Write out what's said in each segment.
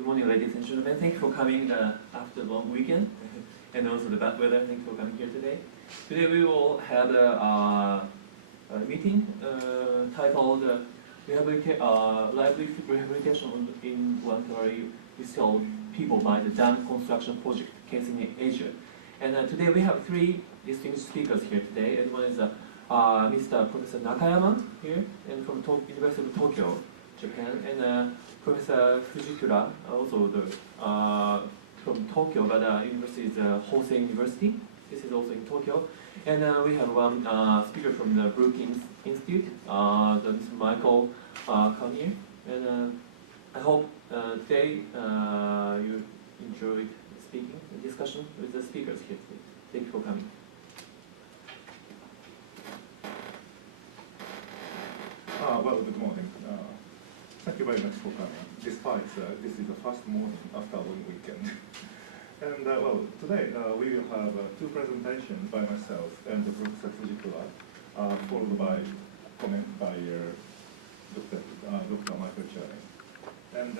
Good morning, ladies and gentlemen. Thank you for coming after the long weekend and also the bad weather. Thank you for coming here today. Today we will have a meeting titled Livelihood Rehabilitation Involuntarily Resettled People by the Dam Construction Project case in Asia. And today we have three distinguished speakers here today. And one is Mr. Professor Nakayama here, and from University of Tokyo, Japan, and Professor Fujikura, also from Tokyo, but university is Hosei University. This is also in Tokyo. And we have one speaker from the Brookings Institute, Mr. Michael Connier. And I hope today you enjoyed speaking and discussion with the speakers here today. Thank you for coming. Well, good morning. Thank you very much for coming, despite this is the first morning after a long weekend. And well, today we will have two presentations by myself and Professor Fujikura, followed by comment by Dr. Michael Cherry. And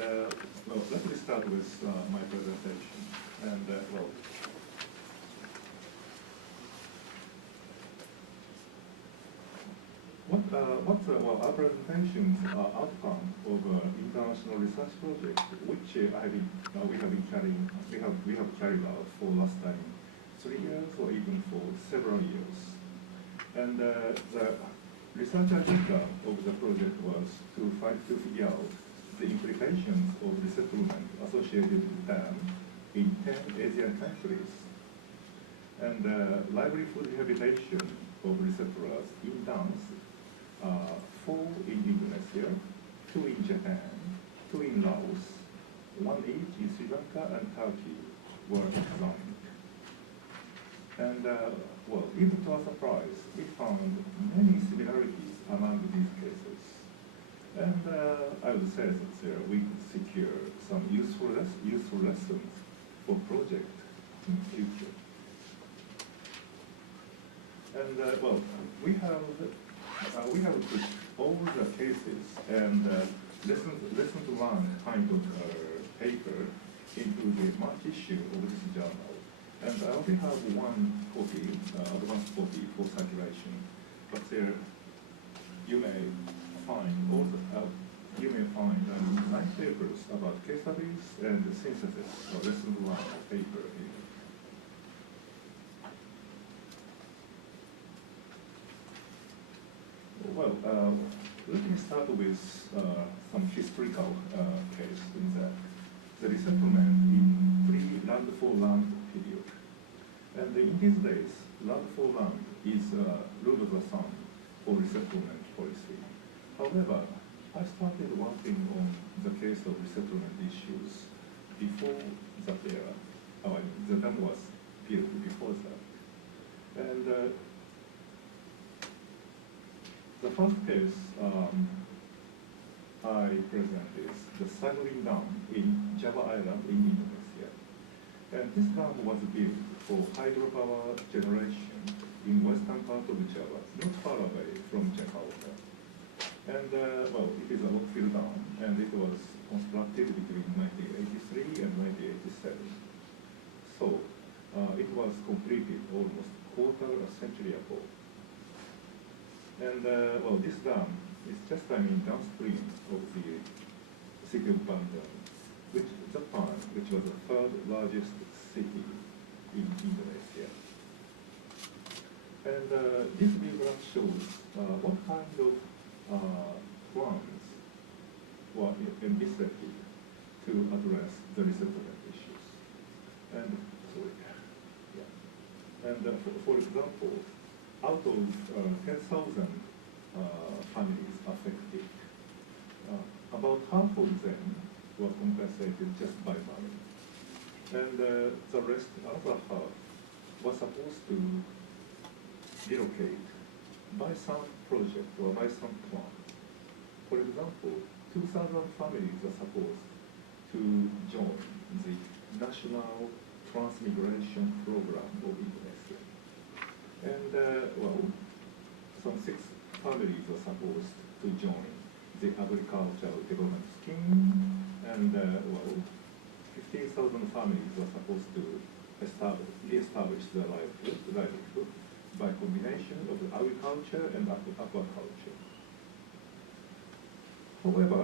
well, let me start with my presentation. And well, our presentations are outcome of international research project, which we have carried out for last time 3 years or even for several years. And the research agenda of the project was to figure out the implications of resettlement associated with dam in 10 Asian countries, and livelihood rehabilitation of resettlers in dams. 4 in Indonesia, 2 in Japan, 2 in Laos, 1 each in Sri Lanka and Turkey were examined. And well, even to our surprise, we found many similarities among these cases. And I would say that we could secure some useful lessons for project in the future. And well, we have put all the cases and lesson to learn kind of paper into the March issue of this journal. And I only have one copy, advanced copy for circulation. But there you may find nice papers about case studies and synthesis or lesson to learn paper here. Well, let me start with some historical case in the resettlement in pre-land for land period. And in these days, land for land is rule of the thumb for resettlement policy. However, I started working on the case of resettlement issues before that era. The dam was built before that. And the first case I present is the Saguling Dam in Java Island in Indonesia. And this dam was built for hydropower generation in western part of Java, not far away from Jakarta. And well, it is a rockfill dam, and it was constructed between 1983 and 1987. So it was completed almost quarter a century ago. And well, this dam is just downstream of the city of Bandung, which was the third largest city in Indonesia. And this diagram shows what kind of plans were envisaged to address the resettlement issues. And sorry, yeah. And for example, out of 10,000 families affected, about half of them were compensated just by money. And the rest, another half, was supposed to relocate by some project or by some plan. For example, 2,000 families are supposed to join the National Transmigration Program of Indonesia. And well, some 6 families are supposed to join the agricultural development scheme, and well, 15,000 families were supposed to re-establish their livelihood by combination of agriculture and aquaculture. However,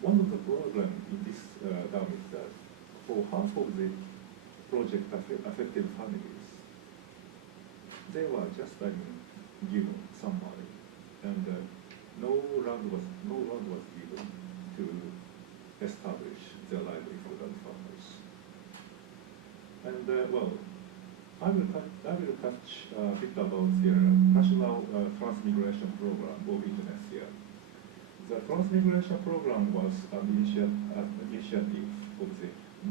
one of the problems in this dam is that for half of the project affected families, they were just given some money, and no land was given to establish their livelihood as farmers. And well, I will touch a bit about the National Transmigration Program of Indonesia. The Transmigration Program was an initiative of the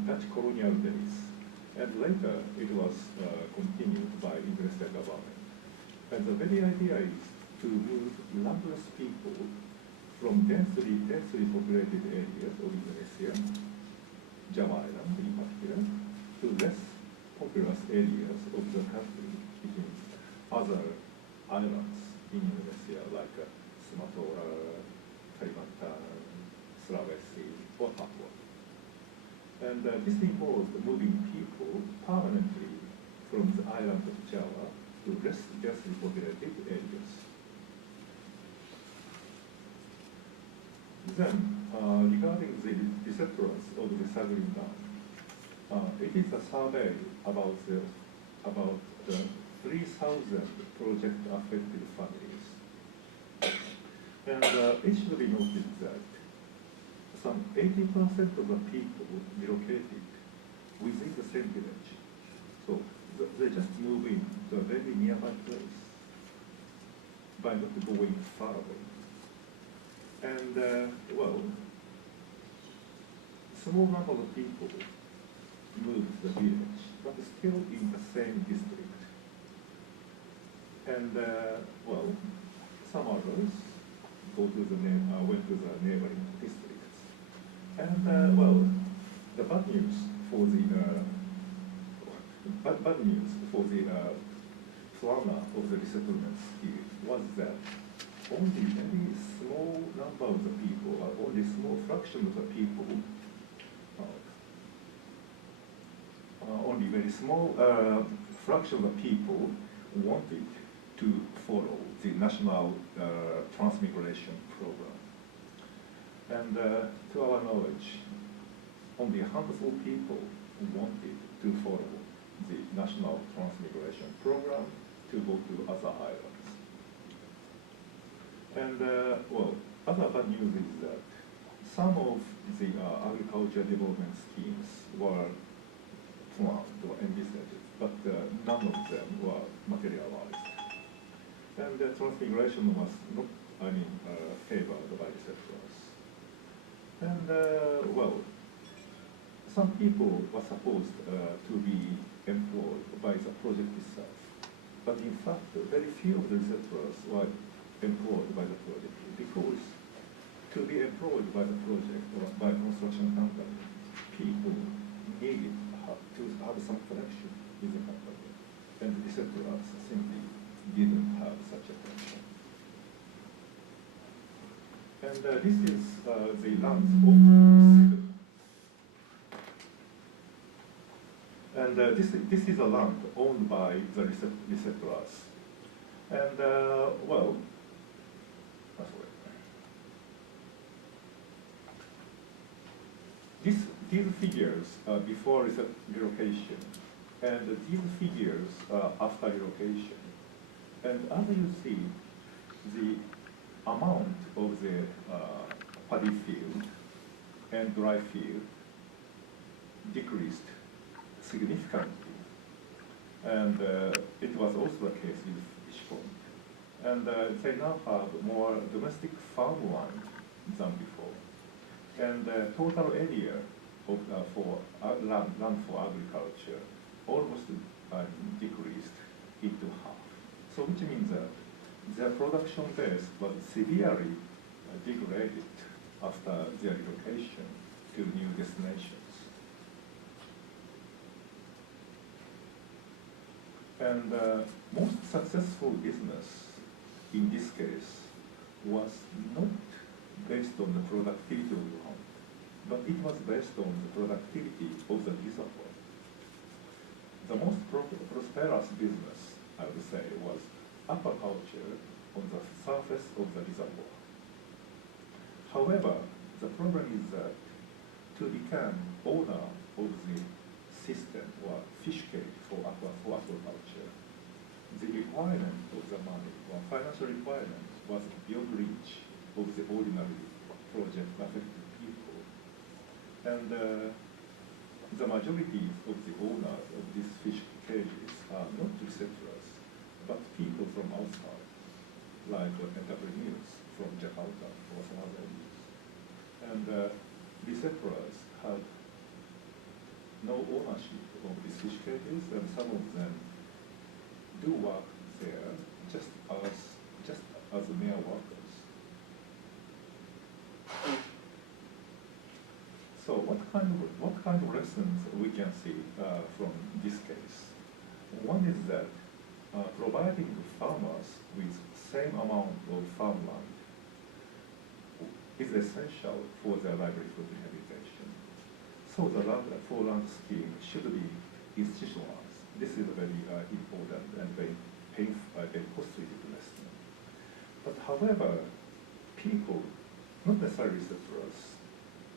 Dutch colonial days, and later it was continued by Indonesian government. And the very idea is to move landless people from densely populated areas of Indonesia, Java Island in particular, to less populous areas of the country, which means other islands in Indonesia like Sumatra, Kalimantan, Sulawesi, or Papua. And this involved moving people permanently from the island of Java to less densely populated areas. Then, regarding the resettlers of the Resettlement Areas, it is a survey about the 3,000 project-affected families. And it should be noted that some 80% of the people relocated within the same village. So they just move in to a very nearby place by not going far away. And well, small number of people moved to the village, but still in the same district. And well, some others went to the neighboring districts. And well, the bad news for the fauna of the resettlements here was that only very small number of the people, or only small fraction of the people, only very small fraction of the people wanted to follow the national transmigration program. And to our knowledge, only a handful of people wanted to follow the national transmigration program to go to other islands. And well, other bad news is that some of the agriculture development schemes were planned or envisaged, but none of them were materialized. And the transmigration was not, favored by the settlers. And well, some people were supposed to be employed by the project itself, but in fact, very few of the settlers were employed by the project, because to be employed by the project or by construction company, people needed to have some connection with the company, and the settlers simply didn't have such a connection. And this is the land of and this is a land owned by the resettlers. And well, these figures before relocation, and these figures after relocation. And as you see, the amount of the paddy field and dry field decreased significantly. And it was also the case with fish pond. And they now have more domestic farmland than before. And the total area of, for land for agriculture almost decreased into half. So which means that their production base was severely degraded after their relocation to new destinations. And most successful business in this case was not based on the productivity of land, but it was based on the productivity of the reservoir. The most prosperous business, I would say, was aquaculture on the surface of the reservoir. However, the problem is that to become owner of the system or fish cage for aquaculture, the requirement of the money or financial requirement was beyond reach of the ordinary project affected people. And the majority of the owners of these fish cages are not resettlers, but people from outside, like entrepreneurs from Jakarta or some other areas. And resettlers had no ownership of these fish cages, and some of them do work there just as mere workers. So what kind of lessons we can see from this case? One is that providing farmers with same amount of farmland is essential for their livelihood rehabilitation. So the land for land scheme should be institutionalized. This is a very important and very painful, very costly lesson. But however, people, not necessarily settlers,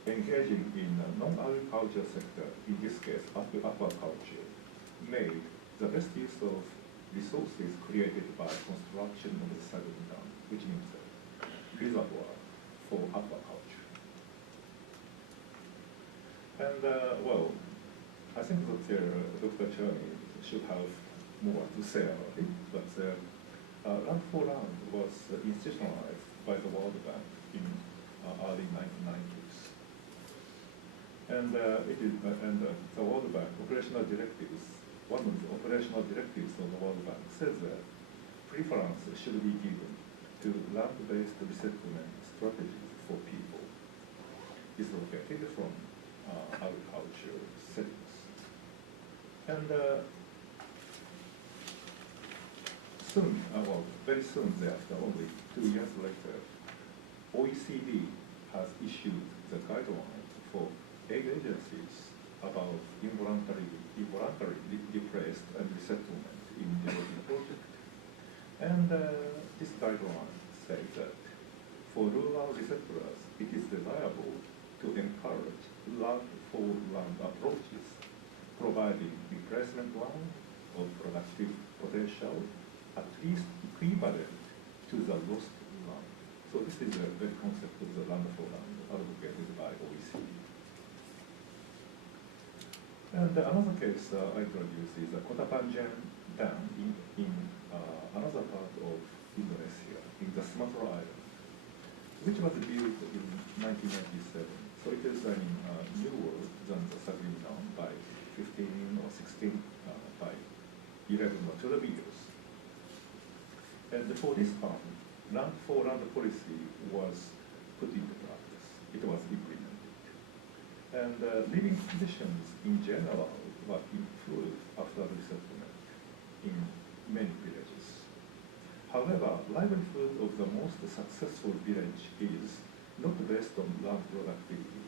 engaging in non-agricultural sector, in this case aquaculture, made the best use of resources created by construction of the settlement dam, which means reservoir for aquaculture. And well, I think that Dr. Cherney should have more to say about it, but Land for Land was institutionalized by the World Bank in early 1990s. And the World Bank operational directives, one of the operational directives of the World Bank says that preference should be given to land-based resettlement strategies for people dislocated from agriculture settings. And soon, well, very soon thereafter, only 2 years later, OECD has issued the guidelines for aid agencies about involuntarily displaced and resettlement in development project. And this guideline says that for rural resettlers, it is desirable to encourage land-for-land approaches, providing replacement land of productive potential at least equivalent to the lost land. So this is the concept of the land-for-land advocated by OECD. And another case I introduce is the Kota Panjang Dam in another part of Indonesia, in the Sumatra Island, which was built in 1997. So it is newer than the Sagim Dam by 15 or 16, by 11 or 12 years. And for this farm, land-for-land policy was put into practice. It was implemented. And living conditions in general were improved after resettlement in many villages. However, livelihood of the most successful village is not based on land productivity.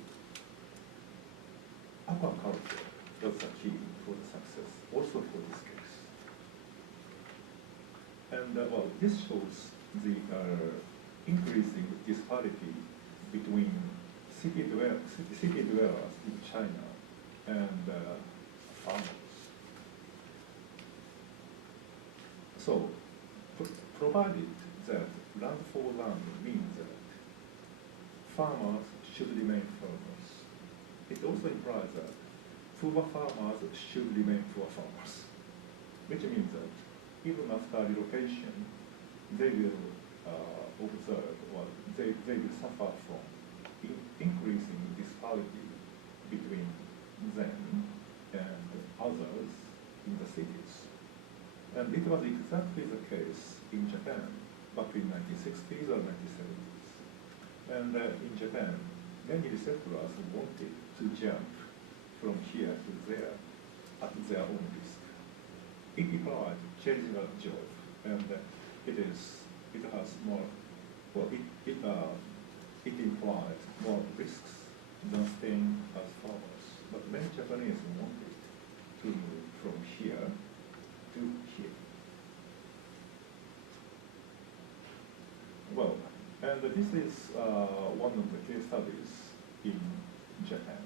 Aquaculture was the key for the success, also for this case. And well, this shows the increasing disparity between city dwellers in China and farmers. So, provided that land for land means that farmers should remain farmers, it also implies that poor farmers should remain poor farmers, which means that even after relocation, they will observe or they will suffer from increasing disparity between them and others in the cities. And it was exactly the case in Japan back in 1960s or 1970s. And in Japan, many resettlers wanted to jump from here to there at their own risk. It implied changing a job, and it implies more risks than staying as farmers. But many Japanese wanted to move from here to here. Well, and this is one of the case studies in Japan.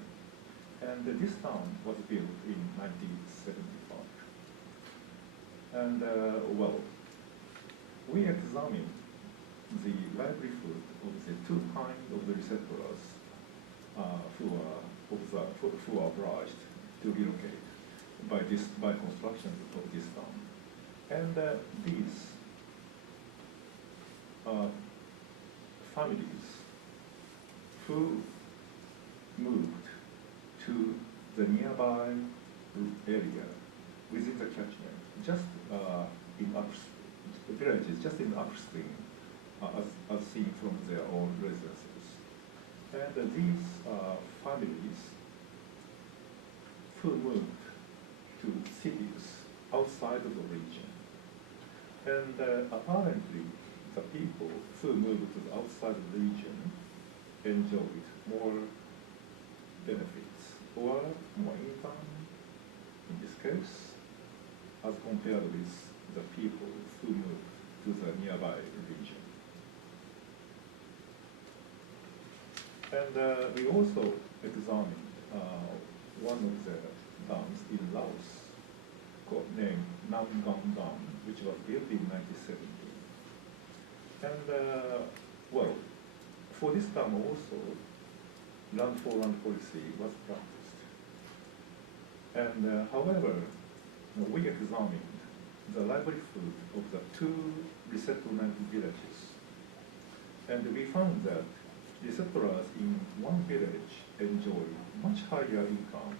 And this town was built in 1975. And well, we examined the livelihood of the two kinds of the resettlers who are obliged to relocate by construction of this town. And these families who moved to the nearby area within the catchment, just in villages, just in upstream, as seen from their own residences. And these families who moved to cities outside of the region. And apparently, the people who moved to the outside of the region enjoyed more benefits or more income, in this case, as compared with the people who moved to the nearby region. And we also examined one of the dams in Laos named Nangang Dam, which was built in 1970. And well, for this dam also, land for land policy was practiced. And however, we examined the livelihood of the two resettlement villages. And we found that resettlers in one village enjoy much higher income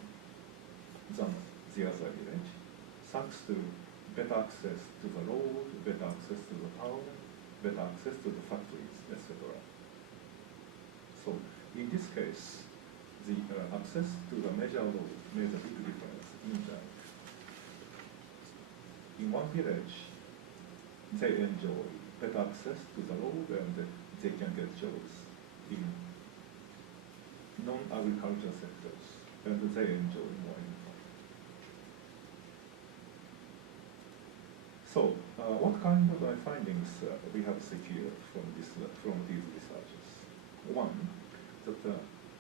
than the other village, thanks to better access to the road, better access to the town, better access to the factories, etc. So in this case, the access to the major road made a big difference in that. In one village, they enjoy better access to the road and they can get jobs in non-agricultural sectors, and they enjoy more income. So, what kind of findings we have secured from these researches? One, that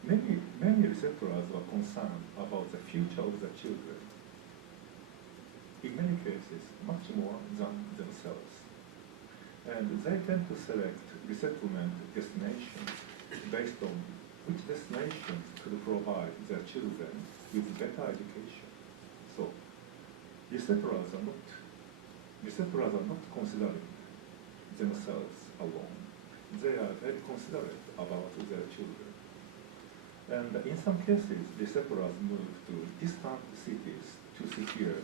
many resettlers are concerned about the future of the children. In many cases, much more than themselves. And they tend to select resettlement destinations based on which destinations could provide their children with better education. So, resettlers are not considering themselves alone. They are very considerate about their children. And in some cases, resettlers move to distant cities to secure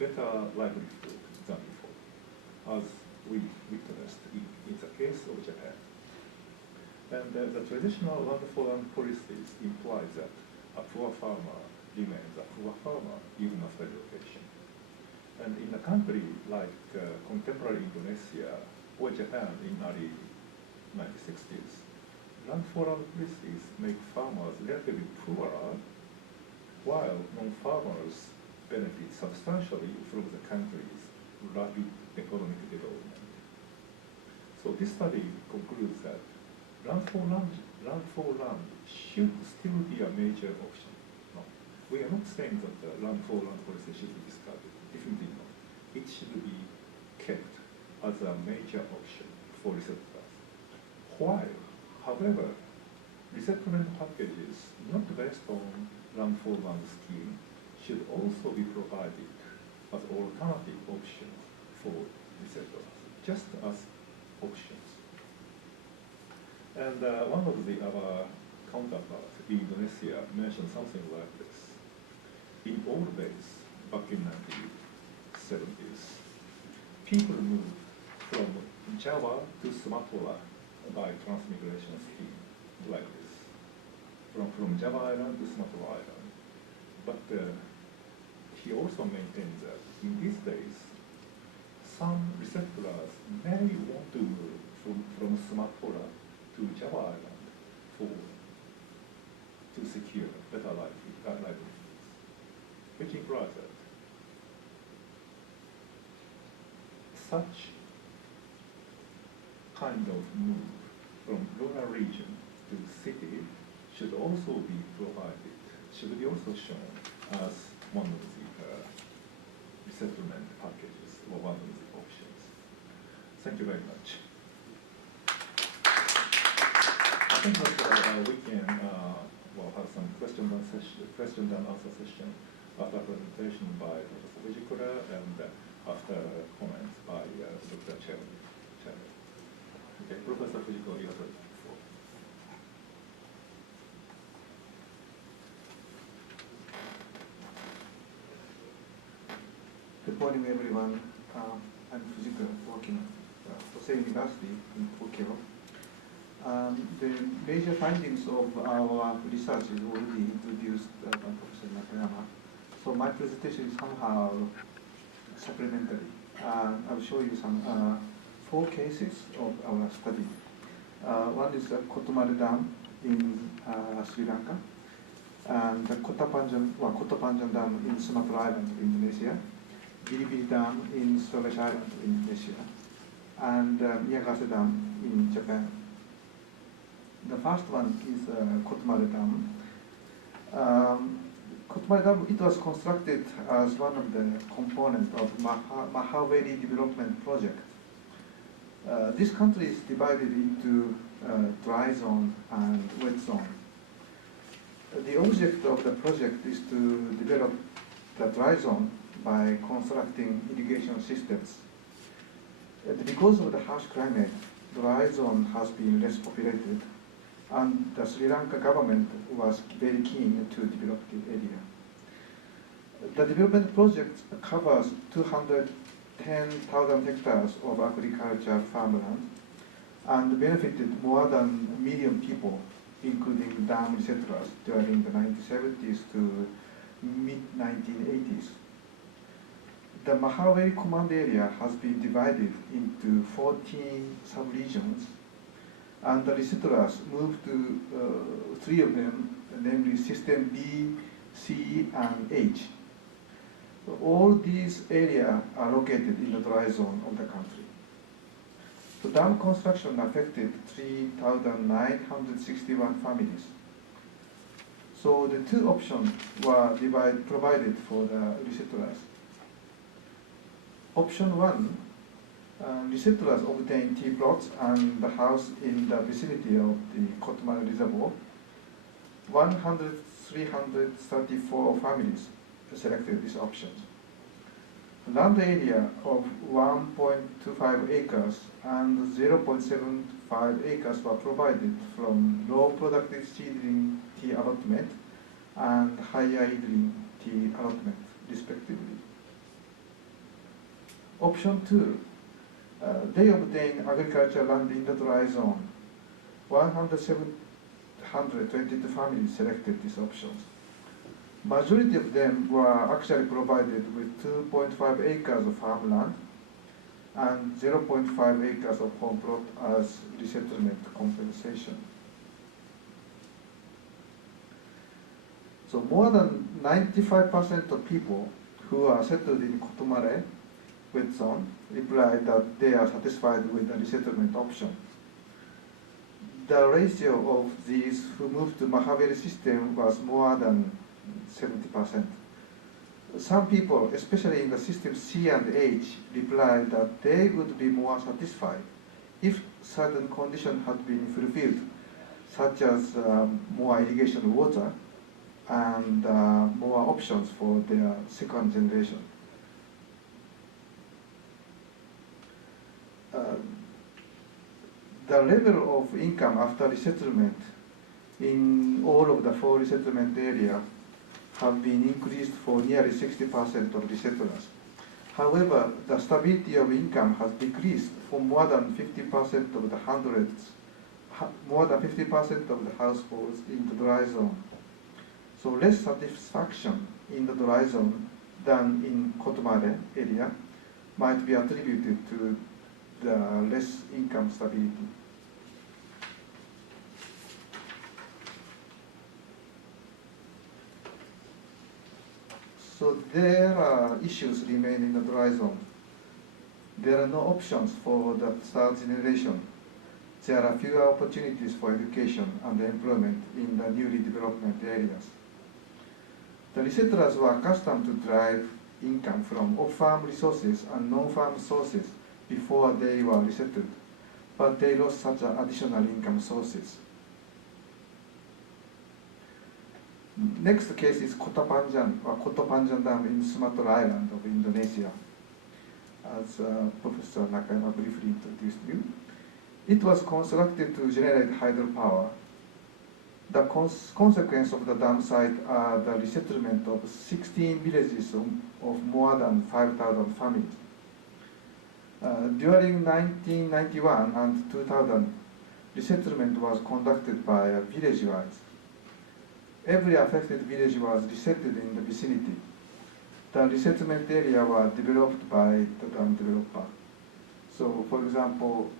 better livelihood than before, as we witnessed in the case of Japan. And the traditional land-for-land policies imply that a poor farmer remains a poor farmer even after relocation. And in a country like contemporary Indonesia or Japan in early 1960s, land-for-land policies make farmers relatively poorer, while non-farmers benefit substantially from the country's rapid economic development. So this study concludes that land-for-land should still be a major option. No, we are not saying that the land-for-land policy should be discarded. Definitely not. It should be kept as a major option for resettlers. While, however, resettlement packages not based on land-for-land scheme should also be provided as alternative options for resettlers, just as options. And one of our counterparts in Indonesia mentioned something like this. In old days, back in 1970s, people moved from Java to Sumatra by transmigration scheme, like this, from Java Island to Sumatra Island. But he also maintained that in these days, some resettlers may want to move from Sumatra to Java Island for to secure better livelihoods, which implies that such kind of move from rural region to city should also be provided, should be also shown as one of the resettlement packages or one of the options. Thank you very much. I think that we can have some question and answer session after presentation by Professor Fujikura and after comments by Dr. Cherry. Okay, Professor Fujikura, you have the floor. Good morning, everyone. I'm Fujikura, working at Hosei University in Tokyo. The major findings of our research is already introduced by Professor Nakayama. So my presentation is somehow supplementary. I'll show you some 4 cases of our study. One is the Kotomare Dam in Sri Lanka, and the Kota Panjang Dam in Sumatra Island, Indonesia, Bilibili Dam in Sulawesi Island, Indonesia, and Miyagase Dam in Japan. The first one is Kotomare Dam. Kotomare Dam, it was constructed as one of the components of Mahaweli development project. This country is divided into dry zone and wet zone. The object of the project is to develop the dry zone by constructing irrigation systems. Because of the harsh climate, the dry zone has been less populated, and the Sri Lanka government was very keen to develop the area. The development project covers 210,000 hectares of agricultural farmland and benefited more than 1 million people, including dam resettlers during the 1970s to mid-1980s. The Mahaweli command area has been divided into 14 sub-regions, and the resettlers moved to 3 of them, namely System B, C, and H. So all these areas are located in the dry zone of the country. The dam construction affected 3,961 families. So the 2 options were provided for the resettlers. Option 1, resettlers obtained T plots and the house in the vicinity of the Kotomare Reservoir. 334 families selected these options. Land area of 1.25 acres and 0.75 acres were provided from low productive seedling tea allotment and higher yielding tea allotment, respectively. Option 2, they obtained agricultural land in the dry zone. 122 families selected these options. Majority of them were actually provided with 2.5 acres of farmland and 0.5 acres of home plot as resettlement compensation. So more than 95% of people who are settled in Kotomare wet zone replied that they are satisfied with the resettlement option. The ratio of these who moved to Mahaweli system was more than 70%. Some people, especially in the system C and H, replied that they would be more satisfied if certain conditions had been fulfilled, such as more irrigation water and more options for their second generation. The level of income after resettlement in all of the 4 resettlement areas have been increased for nearly 60% of resettlers. However, the stability of income has decreased for more than 50% of the households in the dry zone. So less satisfaction in the dry zone than in Kotomare area might be attributed to the less income stability. So there are issues remain in the dry zone. There are no options for the third generation. There are fewer opportunities for education and employment in the newly development areas. The resettlers were accustomed to derive income from off-farm resources and non-farm sources before they were resettled, but they lost such additional income sources. Next case is Kota Panjang Dam in Sumatra Island of Indonesia, as Professor Nakayama briefly introduced you. It was constructed to generate hydropower. The consequence of the dam site are the resettlement of 16 villages of more than 5,000 families. During 1991 and 2000, resettlement was conducted by village-wise. Every affected village was resettled in the vicinity. The resettlement area was developed by the dam developer. So, for example,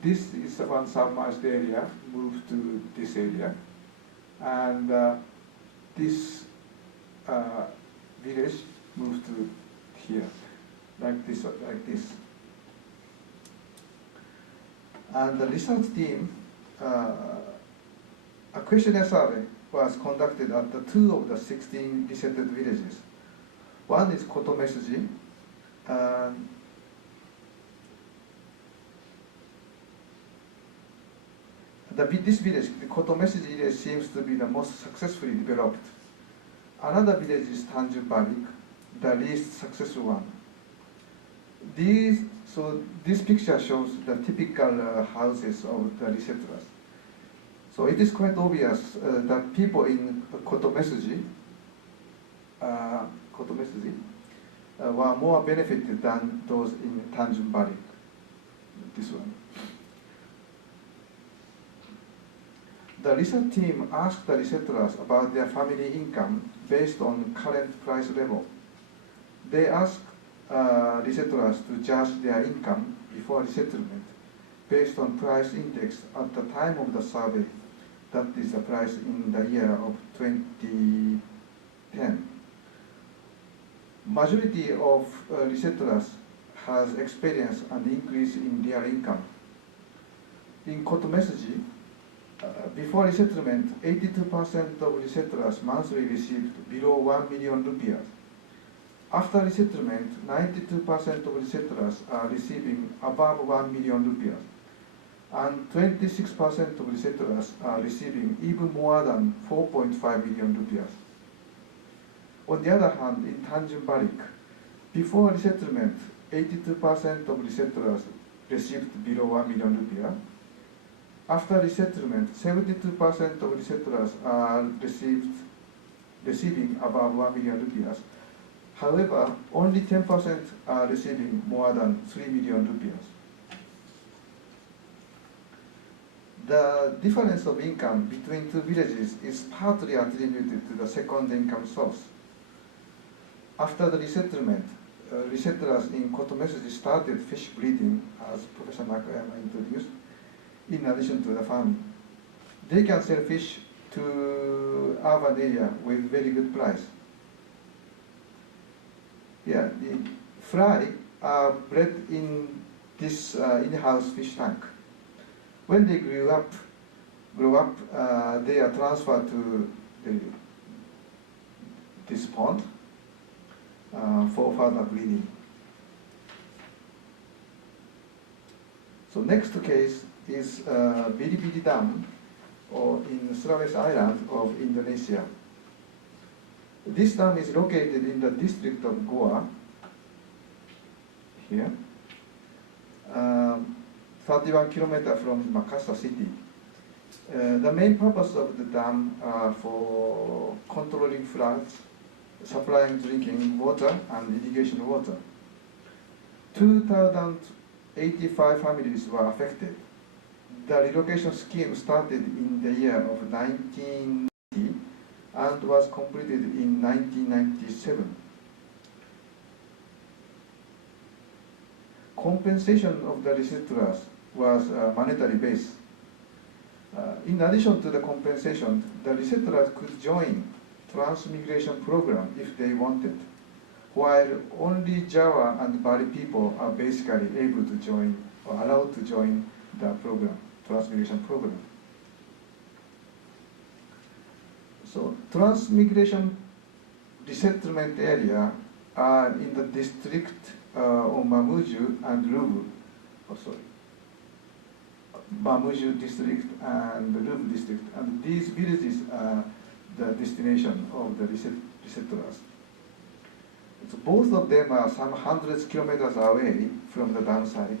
this is one submerged area, moved to this area, and this village moved to here, like this. And the research team, a questionnaire survey was conducted at the 2 of the 16 resettled villages. One is Kotomesuji, and this village, the Kotomesuji village, seems to be the most successfully developed. Another village is Tanjung Balik, the least successful one. So this picture shows the typical houses of the resettlers. So it is quite obvious that people in Kotomesuji were more benefited than those in Tanjung Balik, this one. The research team asked the resettlers about their family income based on current price level. They asked resettlers to judge their income before resettlement based on price index at the time of the survey. That is the price in the year of 2010. Majority of resettlers has experienced an increase in their income. In Kotomesuji, before resettlement, 82% of resettlers monthly received below 1 million rupiahs. After resettlement, 92% of resettlers are receiving above 1 million rupiahs, and 26% of resettlers are receiving even more than 4.5 million rupiahs. On the other hand, in Tanjung Balik, before resettlement, 82% of resettlers received below 1 million rupiah. After resettlement, 72% of resettlers are receiving above 1 million rupiahs. However, only 10% are receiving more than 3 million rupiahs. The difference of income between two villages is partly attributed to the second income source. After the resettlement, resettlers in Kotomesuji started fish breeding, as Professor Nakayama introduced, in addition to the farming. They can sell fish to urban area with very good price. Yeah, the fry are bred in this in-house fish tank. When they grow up, they are transferred to this pond for further breeding. So next case is Bili Dam, or in Sulawesi Island of Indonesia. This dam is located in the district of Goa, here, 31 kilometers from Makassar city. The main purpose of the dam are for controlling floods, supplying drinking water and irrigation water. 2,085 families were affected. The relocation scheme started in the year of 1990 and was completed in 1997. Compensation of the resettlers was monetary based. In addition to the compensation, the resettlers could join transmigration program if they wanted, while only Jawa and Bali people are basically able to join or allowed to join the program, transmigration program. So transmigration resettlement area are in the district of Mamuju and Lubu. Mamuju district and Lubu district, and these villages are the destination of the resettlers. So both of them are some hundreds of kilometers away from the dam site.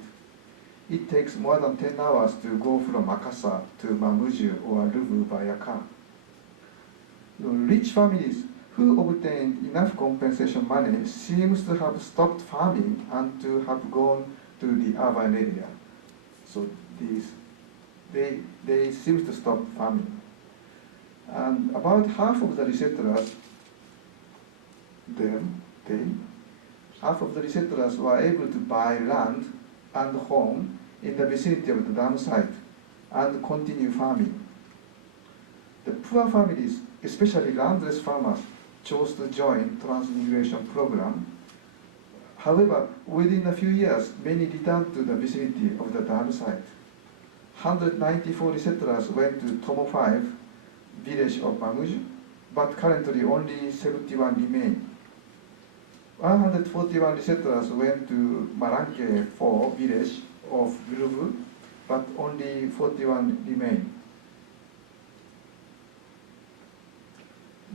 It takes more than 10 hours to go from Makassar to Mamuju or Lubu by a car. The rich families who obtained enough compensation money seems to have stopped farming and to have gone to the urban area. So they seem to stop farming. And about half of the resettlers, half of the resettlers were able to buy land and home in the vicinity of the dam site and continue farming. The poor families, especially landless farmers, chose to join transmigration program. However, within a few years, many returned to the vicinity of the dam site. 194 resettlers went to Tomo 5 village of Mamuju, but currently only 71 remain. 141 resettlers went to Maranke 4 village of Lubu, but only 41 remain.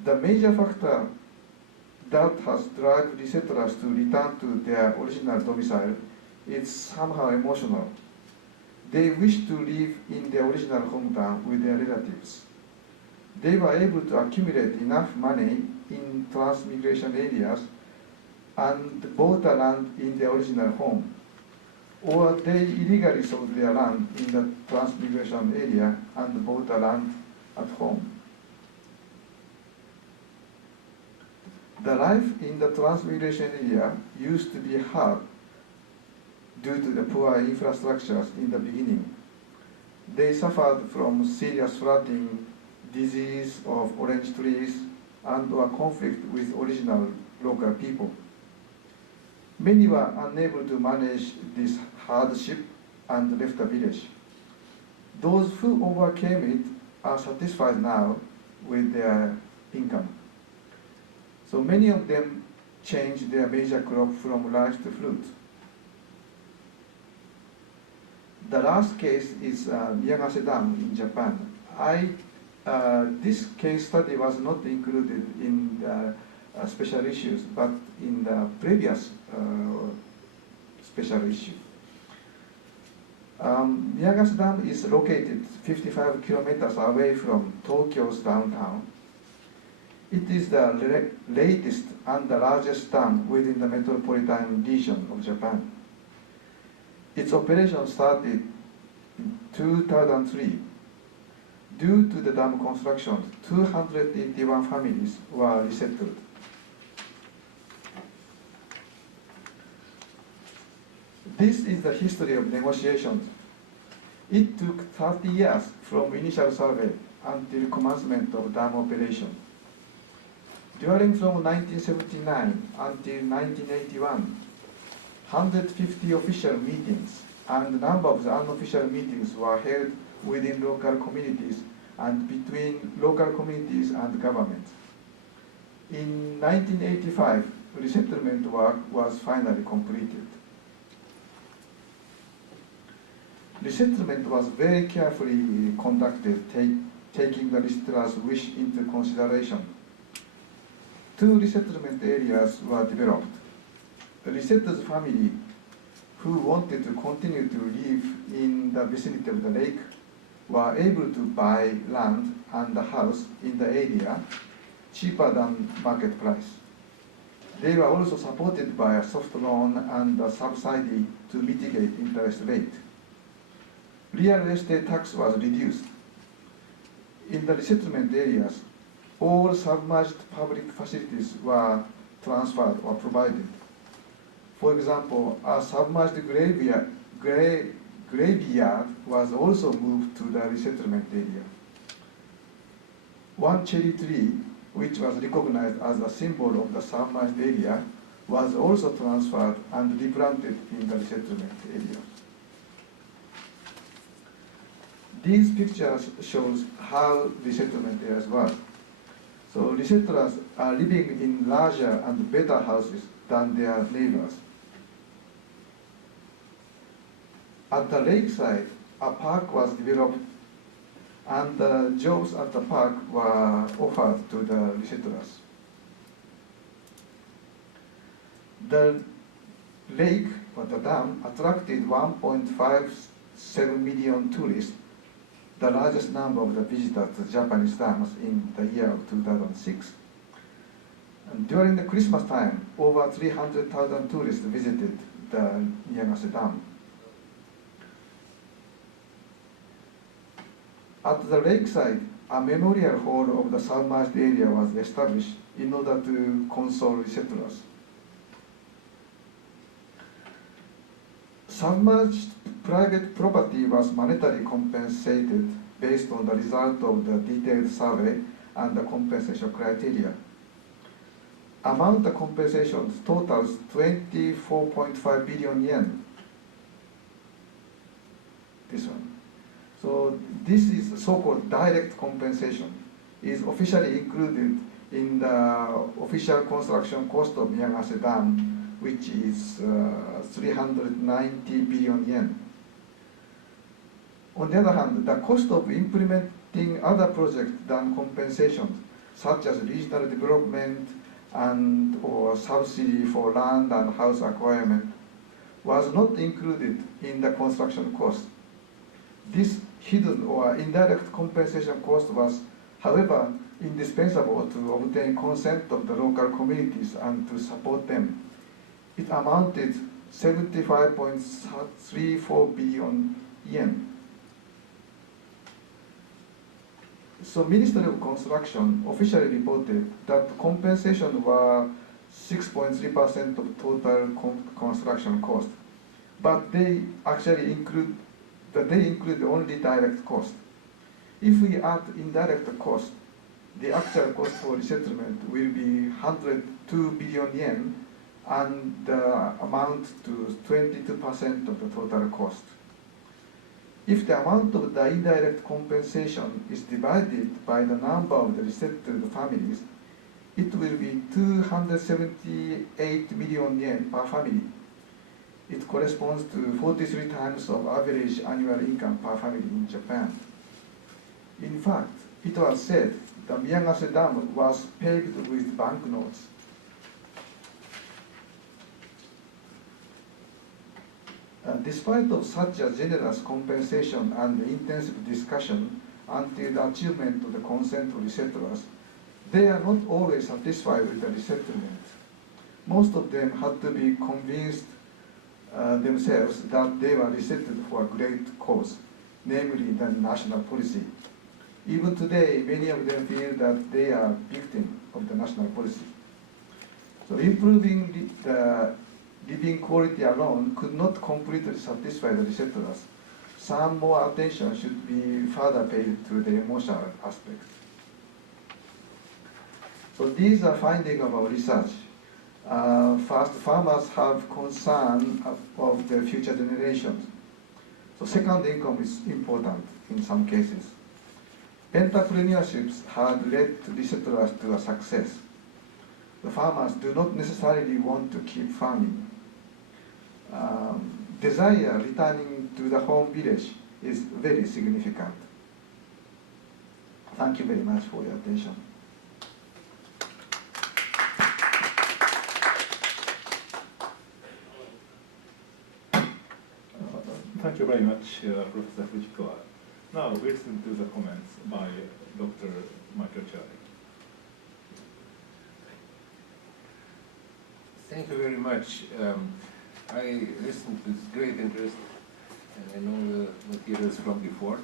The major factor that has driven resettlers to return to their original domicile is somehow emotional. They wish to live in their original hometown with their relatives. They were able to accumulate enough money in transmigration areas and bought a land in their original home, or they illegally sold their land in the transmigration area and bought a land at home. The life in the transmigration area used to be hard due to the poor infrastructures in the beginning. They suffered from serious flooding, disease of orange trees, and or conflict with original local people. Many were unable to manage this hardship and left the village. Those who overcame it are satisfied now with their income. So many of them changed their major crop from rice to fruit. The last case is Miyagase Dam in Japan. This case study was not included in the special issues, but in the previous special issue. Miyagase Dam is located 55 kilometers away from Tokyo's downtown. It is the latest and the largest dam within the metropolitan region of Japan. Its operation started in 2003. Due to the dam construction, 281 families were resettled. This is the history of negotiations. It took 30 years from initial survey until commencement of dam operation. During from 1979 until 1981, 150 official meetings and a number of the unofficial meetings were held within local communities and between local communities and government. In 1985, resettlement work was finally completed. Resettlement was very carefully conducted, taking the resettlers' wish into consideration. 2 resettlement areas were developed. The resettlers' family who wanted to continue to live in the vicinity of the lake were able to buy land and a house in the area cheaper than market price. They were also supported by a soft loan and a subsidy to mitigate interest rate. Real estate tax was reduced. In the resettlement areas, all submerged public facilities were transferred or provided. For example, a submerged graveyard was also moved to the resettlement area. One cherry tree which was recognized as a symbol of the submerged area, was also transferred and replanted in the resettlement area. These pictures shows how resettlement areas work. So resettlers are living in larger and better houses than their neighbors. At the lakeside, a park was developed, and the jobs at the park were offered to the resettlers. The lake, or the dam, attracted 1.57 million tourists, the largest number of the visitors to Japanese dams in the year of 2006. And during the Christmas time, over 300,000 tourists visited the Miyagase Dam. At the lakeside, a memorial hall of the submerged area was established in order to console resettlers. Submerged private property was monetarily compensated based on the result of the detailed survey and the compensation criteria. Amount of compensation totals 24.5 billion yen. This one. So this is so-called direct compensation. Is officially included in the official construction cost of Miyagase Dam, which is 390 billion yen. On the other hand, the cost of implementing other projects than compensation, such as regional development and or subsidy for land and house acquirement, was not included in the construction cost. This hidden or indirect compensation cost was, however, indispensable to obtain consent of the local communities and to support them. It amounted 75.34 billion yen. So Ministry of Construction officially reported that compensation were 6.3% of total construction cost, but they actually include only direct cost. If we add indirect cost, the actual cost for resettlement will be 102 billion yen and amount to 22% of the total cost. If the amount of the indirect compensation is divided by the number of the resettled families, it will be 278 million yen per family. It corresponds to 43 times of average annual income per family in Japan. In fact, it was said the Miyagase Dam was paved with banknotes. Despite of such a generous compensation and intensive discussion until the achievement of the consent of resettlers, they are not always satisfied with the resettlement. Most of them had to be convinced themselves that they were resettled for a great cause, namely the national policy. Even today, many of them feel that they are victims of the national policy. So improving the living quality alone could not completely satisfy the resettlers. Some more attention should be further paid to the emotional aspect. So these are findings of our research. First, farmers have concern of the future generations. So second, income is important in some cases. Entrepreneurships had led resettlers to a success. The farmers do not necessarily want to keep farming. Desire returning to the home village is very significant. Thank you very much for your attention. Thank you very much, Professor Fujikawa. Now we listen to the comments by Dr. Michael Charlie. Thank you very much. I listened with great interest, and I know the materials from before.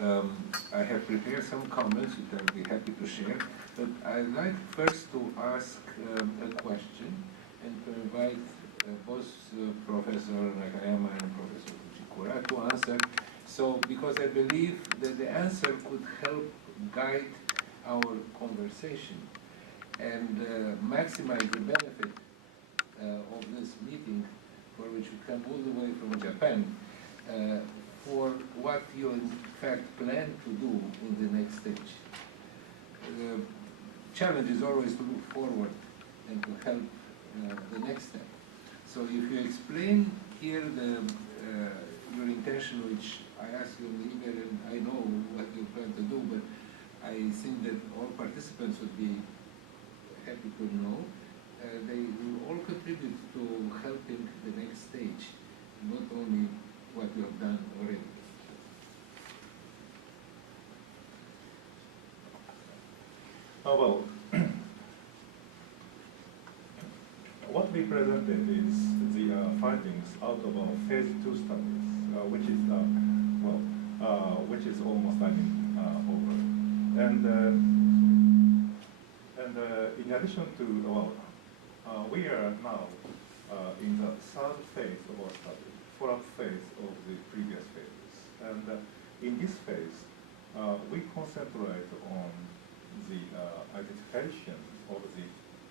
I have prepared some comments which I'll be happy to share, but I'd like first to ask a question and to invite both Professor Nakayama and Professor Fujikura to answer. So, because I believe that the answer could help guide our conversation. and maximize the benefit of this meeting, for which you come all the way from Japan, for what you in fact plan to do in the next stage. The challenge is always to look forward and to help the next step. So if you explain here your intention, which I asked you in the email, and I know what you plan to do, but I think that all participants would be happy to know. They will all contribute to helping the next stage, not only what you have done already. Oh, well, what we presented is the findings out of our phase 2 studies, which is which is almost over. And in addition to we are now in the 3rd phase of our study, 4th phase of the previous phases. And in this phase, we concentrate on the identification of the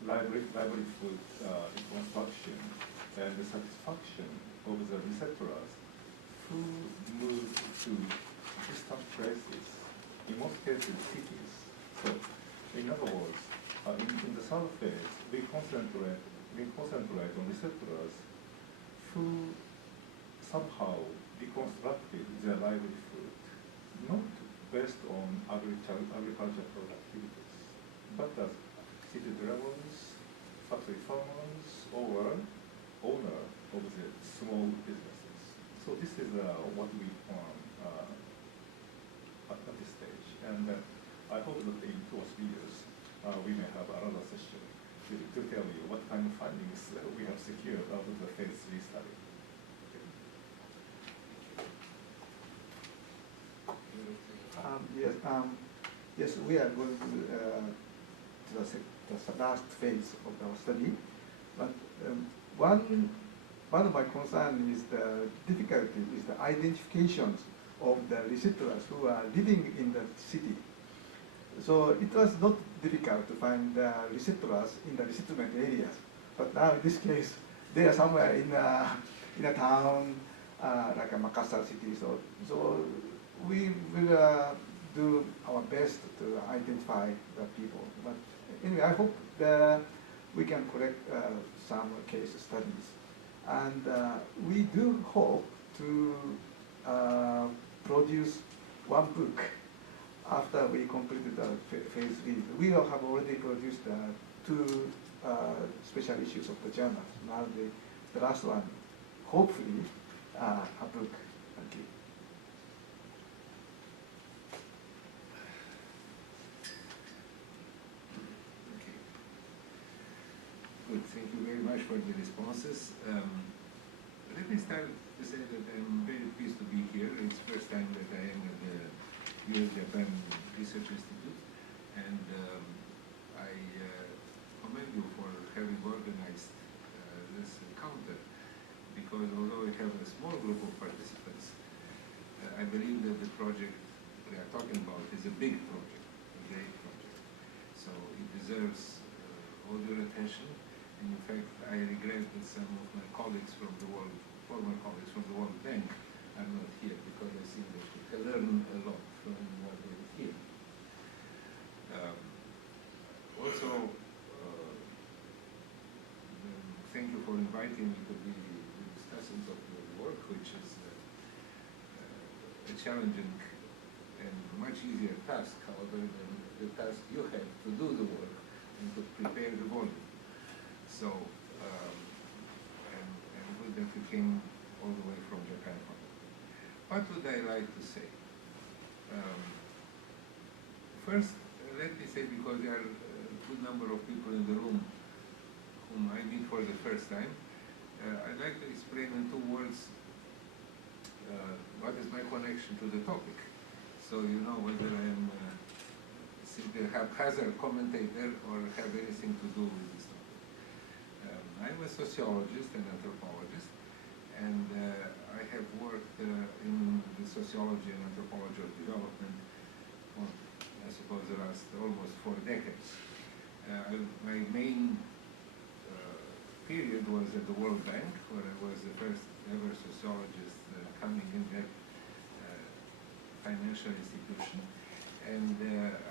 livelihood reconstruction and the satisfaction of the resettlers who move to distant places, in most cases cities. So, in other words, in the 3rd phase, we concentrate on resettlers who somehow reconstructed their livelihood, not based on agricultural productivities, but as city dwellers, factory farmers, or owner of the small businesses. So this is what we found at this stage. And I hope that in 2 or 3 years, we may have another session to tell you what kind of findings we have secured out of the phase 3 study. Yes, we are going to the last phase of our study, but one of my concerns is the difficulty is the identifications of the resettlers who are living in the city. So it was not difficult to find the resettlers in the resettlement areas, but now in this case, they are somewhere in a town like a Makassar city. So we will do our best to identify the people. But anyway, I hope that we can collect some case studies. And we do hope to produce one book after we completed the phase 3. We will have already produced 2 special issues of the journal. Now the last one, hopefully, a book. Thank you. Good, thank you very much for the responses. Let me start to say that I'm very pleased to be here. It's the first time that I am at the US-Japan Research Institute, and I commend you for having organized this encounter, because although we have a small group of participants, I believe that the project we are talking about is a big project, a great project. So it deserves all your attention. And in fact, I regret that some of my colleagues from the former colleagues from the World Bank are not here, because I think they should learn a lot from what they hear. Also, thank you for inviting me to be the discussants of your work, which is a challenging and much easier task, however, than the task you had to do the work and to prepare the volume. So, and good that you came all the way from Japan. What would I like to say? First, let me say, because there are a good number of people in the room whom I meet for the first time, I'd like to explain in 2 words what is my connection to the topic. So you know whether I am simply a haphazard commentator or have anything to do with this topic. I'm a sociologist and anthropologist, and I have worked in the sociology and anthropology of development for, I suppose, the last almost 4 decades. My main period was at the World Bank, where I was the first ever sociologist coming in that financial institution. And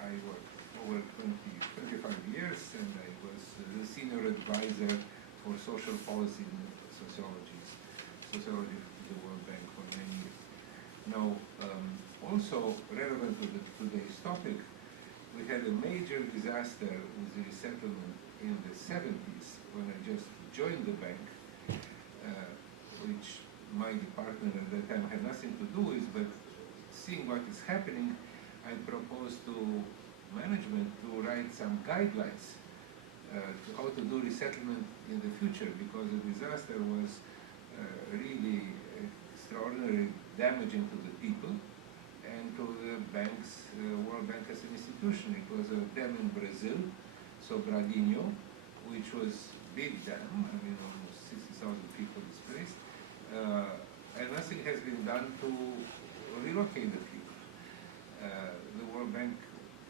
I worked over 25 years, and I was the senior advisor for social policy in sociology to the World Bank for many years. Now, also relevant to today's topic, we had a major disaster with the resettlement in the 70s when I just joined the bank, which my department at that time had nothing to do with, but seeing what is happening, I proposed to management to write some guidelines to how to do resettlement in the future, because the disaster was really extraordinarily damaging to the people and to the banks, World Bank as an institution. It was a dam in Brazil, Sobradinho, which was big dam, I mean almost 60,000 people displaced, and nothing has been done to relocate the people. The World Bank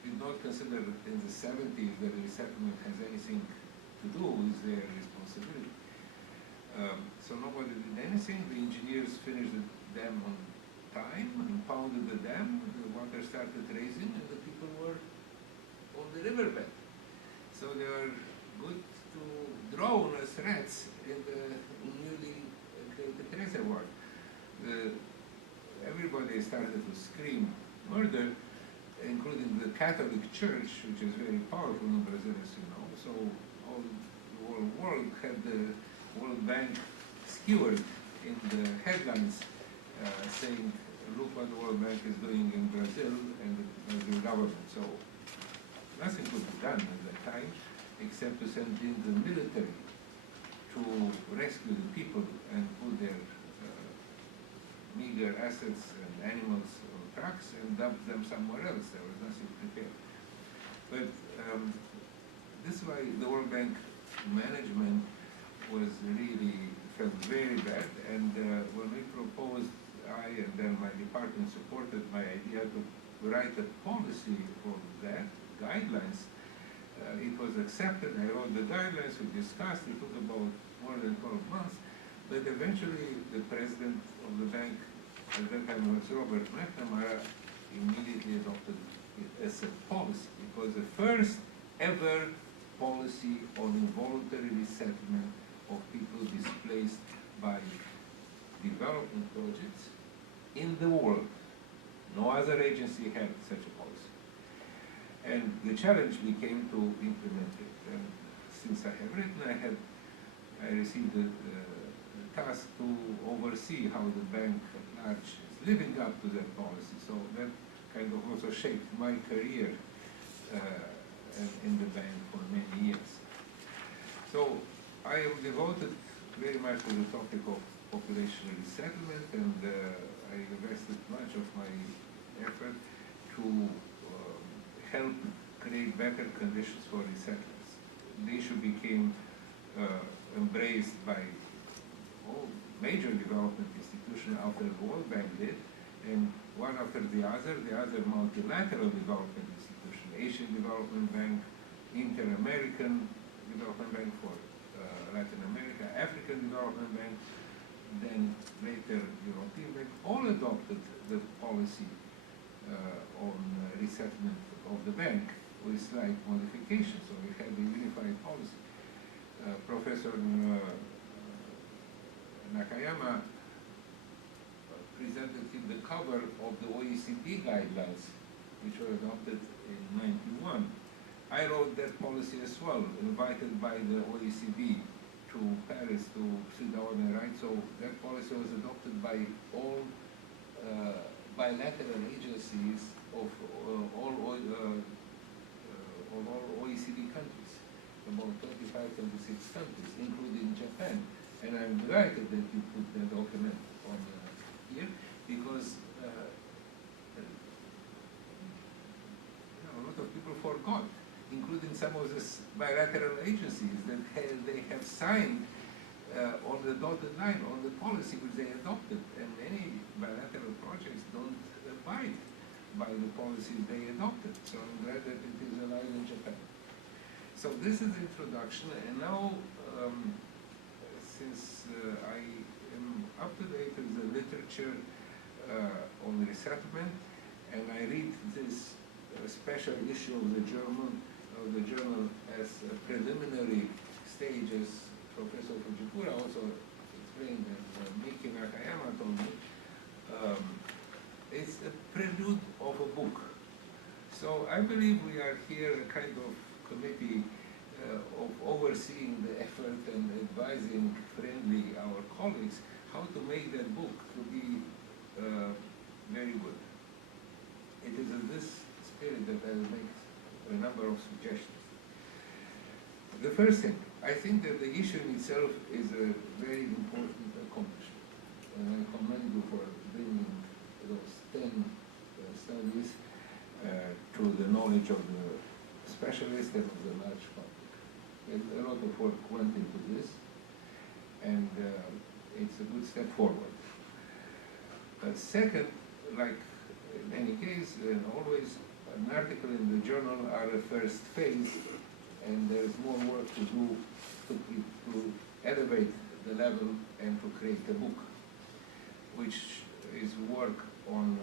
did not consider in the 70s that resettlement has anything to do with their responsibility. So nobody did anything. The engineers finished the dam on time and pounded the dam. The water started raising, and the people were on the riverbed. So they were good to drown as rats in the newly created reservoir. Everybody started to scream murder, including the Catholic Church, which is very powerful in Brazil, as you know. So all the whole world had the World Bank skewered in the headlines, saying, look what the World Bank is doing in Brazil and the Brazilian government. So nothing could be done at that time except to send in the military to rescue the people and put their meager assets and animals on trucks and dump them somewhere else. There was nothing prepared. But this is why the World Bank management was really felt very bad, and when we proposed, I and then my department supported my idea to write a policy for that, guidelines. It was accepted. I wrote the guidelines, we discussed, it took about more than 12 months, but eventually the president of the bank at that time was Robert McNamara, immediately adopted it as a policy. It was the first ever policy on involuntary resettlement of people displaced by development projects in the world. No other agency had such a policy. And the challenge became to implement it. And since I have written, I received the task to oversee how the bank at large is living up to that policy. So that kind of also shaped my career in the bank for many years. So I am devoted very much to the topic of population resettlement, and I invested much of my effort to help create better conditions for resettlers. The issue became embraced by all major development institutions after the World Bank did, and one after the other multilateral development institutions, Asian Development Bank, Inter-American Development Bank for Latin America, African Development Bank, then later European Bank, all adopted the policy on resettlement of the bank with slight modifications. So we had a unified policy. Professor Nakayama presented him the cover of the OECD guidelines, which were adopted in '91. I wrote that policy as well, invited by the OECD to Paris to sit down and write. So that policy was adopted by all bilateral agencies of all OECD countries, about 25, 26 countries, including Japan. And I'm delighted that you put the document on here, because a lot of people forgot, including some of these bilateral agencies, that they have signed on the dotted line, on the policy which they adopted, and many bilateral projects don't abide by the policies they adopted. So I'm glad that it is alive in Japan. So this is the introduction, and now since I am up to date with the literature on resettlement, and I read this special issue of the journal as a preliminary stage, as Professor Fujikura also explained, and Miki Nakayama told me, it's a prelude of a book. So I believe we are here a kind of committee of overseeing the effort and advising friendly our colleagues how to make that book to be very good. It is in this spirit that I will make a number of suggestions. The first thing, I think that the issue in itself is a very important accomplishment. And I commend you for bringing those 10 studies to the knowledge of the specialists and of the large public. A lot of work went into this, and it's a good step forward. Second, like in any case, and always, an article in the journal are a first phase, and there's more work to do to elevate the level and to create a book, which is work on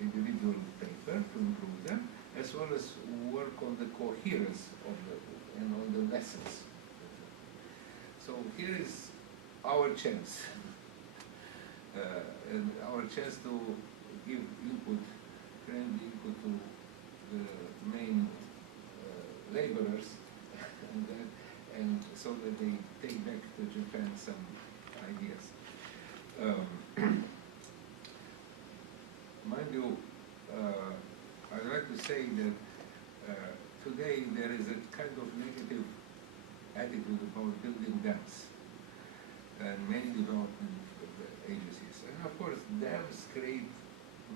individual paper to improve them, as well as work on the coherence of the book and on the lessons. So here is our chance, and our chance to give input, friendly input to the main laborers, and so that they take back to Japan some ideas. Mind you, I'd like to say that today there is a kind of negative attitude about building dams and many development agencies. And of course, dams create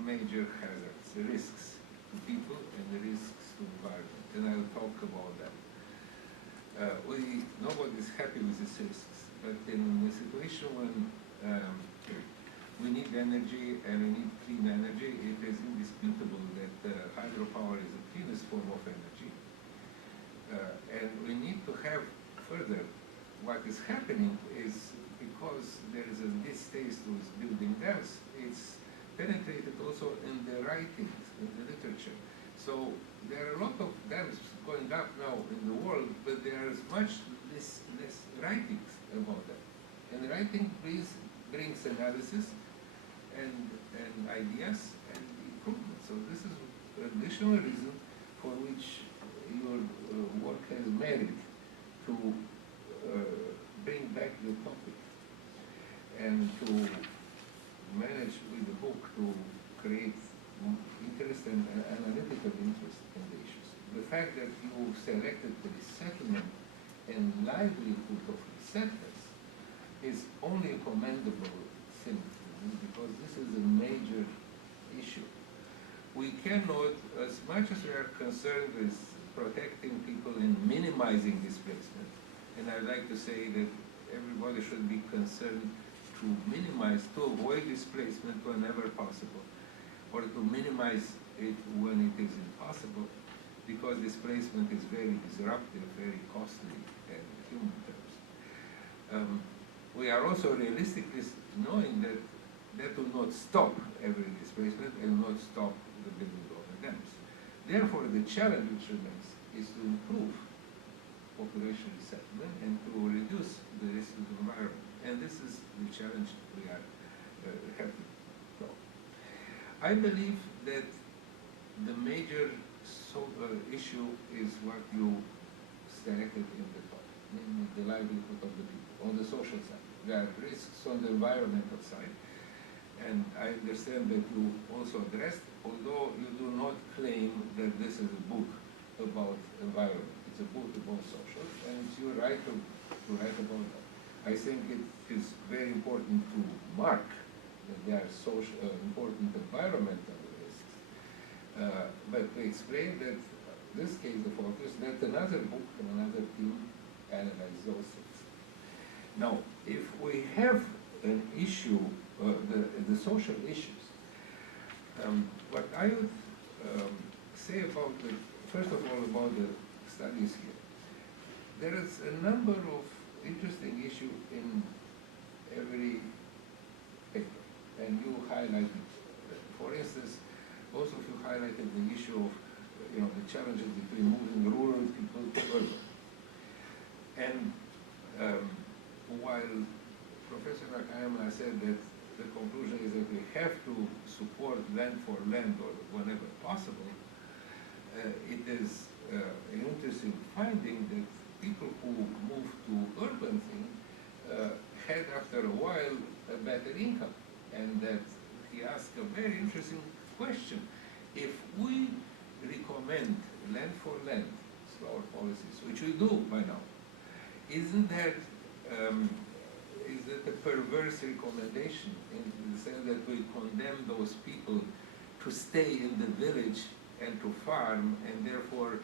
major hazards, risks to people and the risks to environment, and I'll talk about that. Nobody's happy with these risks, but in a situation when we need energy and we need clean energy, it is indisputable that hydropower is the cleanest form of energy. And we need to have further, what is happening is because there is a distaste with building dams, it's penetrated also in the writings, in the literature. So there are a lot of dams going up now in the world, but there is much less writings about them. And the writing brings analysis and ideas and improvement. So this is an additional reason for which your work has merit to bring back the topic and to manage with the book to create interest and analytical interest in the issues. The fact that you selected the resettlement and livelihood of resettlers is only a commendable thing, because this is a major issue. We cannot, as much as we are concerned with protecting people and minimizing displacement, and I'd like to say that everybody should be concerned to minimize, to avoid displacement whenever possible, or to minimize it when it is impossible, because displacement is very disruptive, very costly in human terms. We are also realistically knowing that that will not stop every displacement and not stop the building of the dams. Therefore, the challenge which remains is to improve population resettlement and to reduce the risk to the environment. And this is the challenge we are have to solve. I believe that the major issue is what you selected in the talk, namely the livelihood of the people on the social side. There are risks on the environmental side, and I understand that you also addressed, although you do not claim that this is a book about environment. It's a book about social, and it's your right to write about that. I think it is very important to mark that there are social, important environmental risks, but to explain that this case of focus, that another book and another team analyze those things. Now, if we have an issue, the social issues, what I would say about first of all, about the studies here, there is a number of interesting issues in every paper, and you highlighted, for instance, both of you highlighted the issue of the challenges between moving rural people to urban. And while Professor Nakayama said that the conclusion is that we have to support land for land or whenever possible, it is an interesting finding that people who move to urban thing had after a while a better income, and that he asked a very interesting question. If we recommend land for land slower policies, which we do by now, isn't that a perverse recommendation in the sense that we condemn those people to stay in the village and to farm, and therefore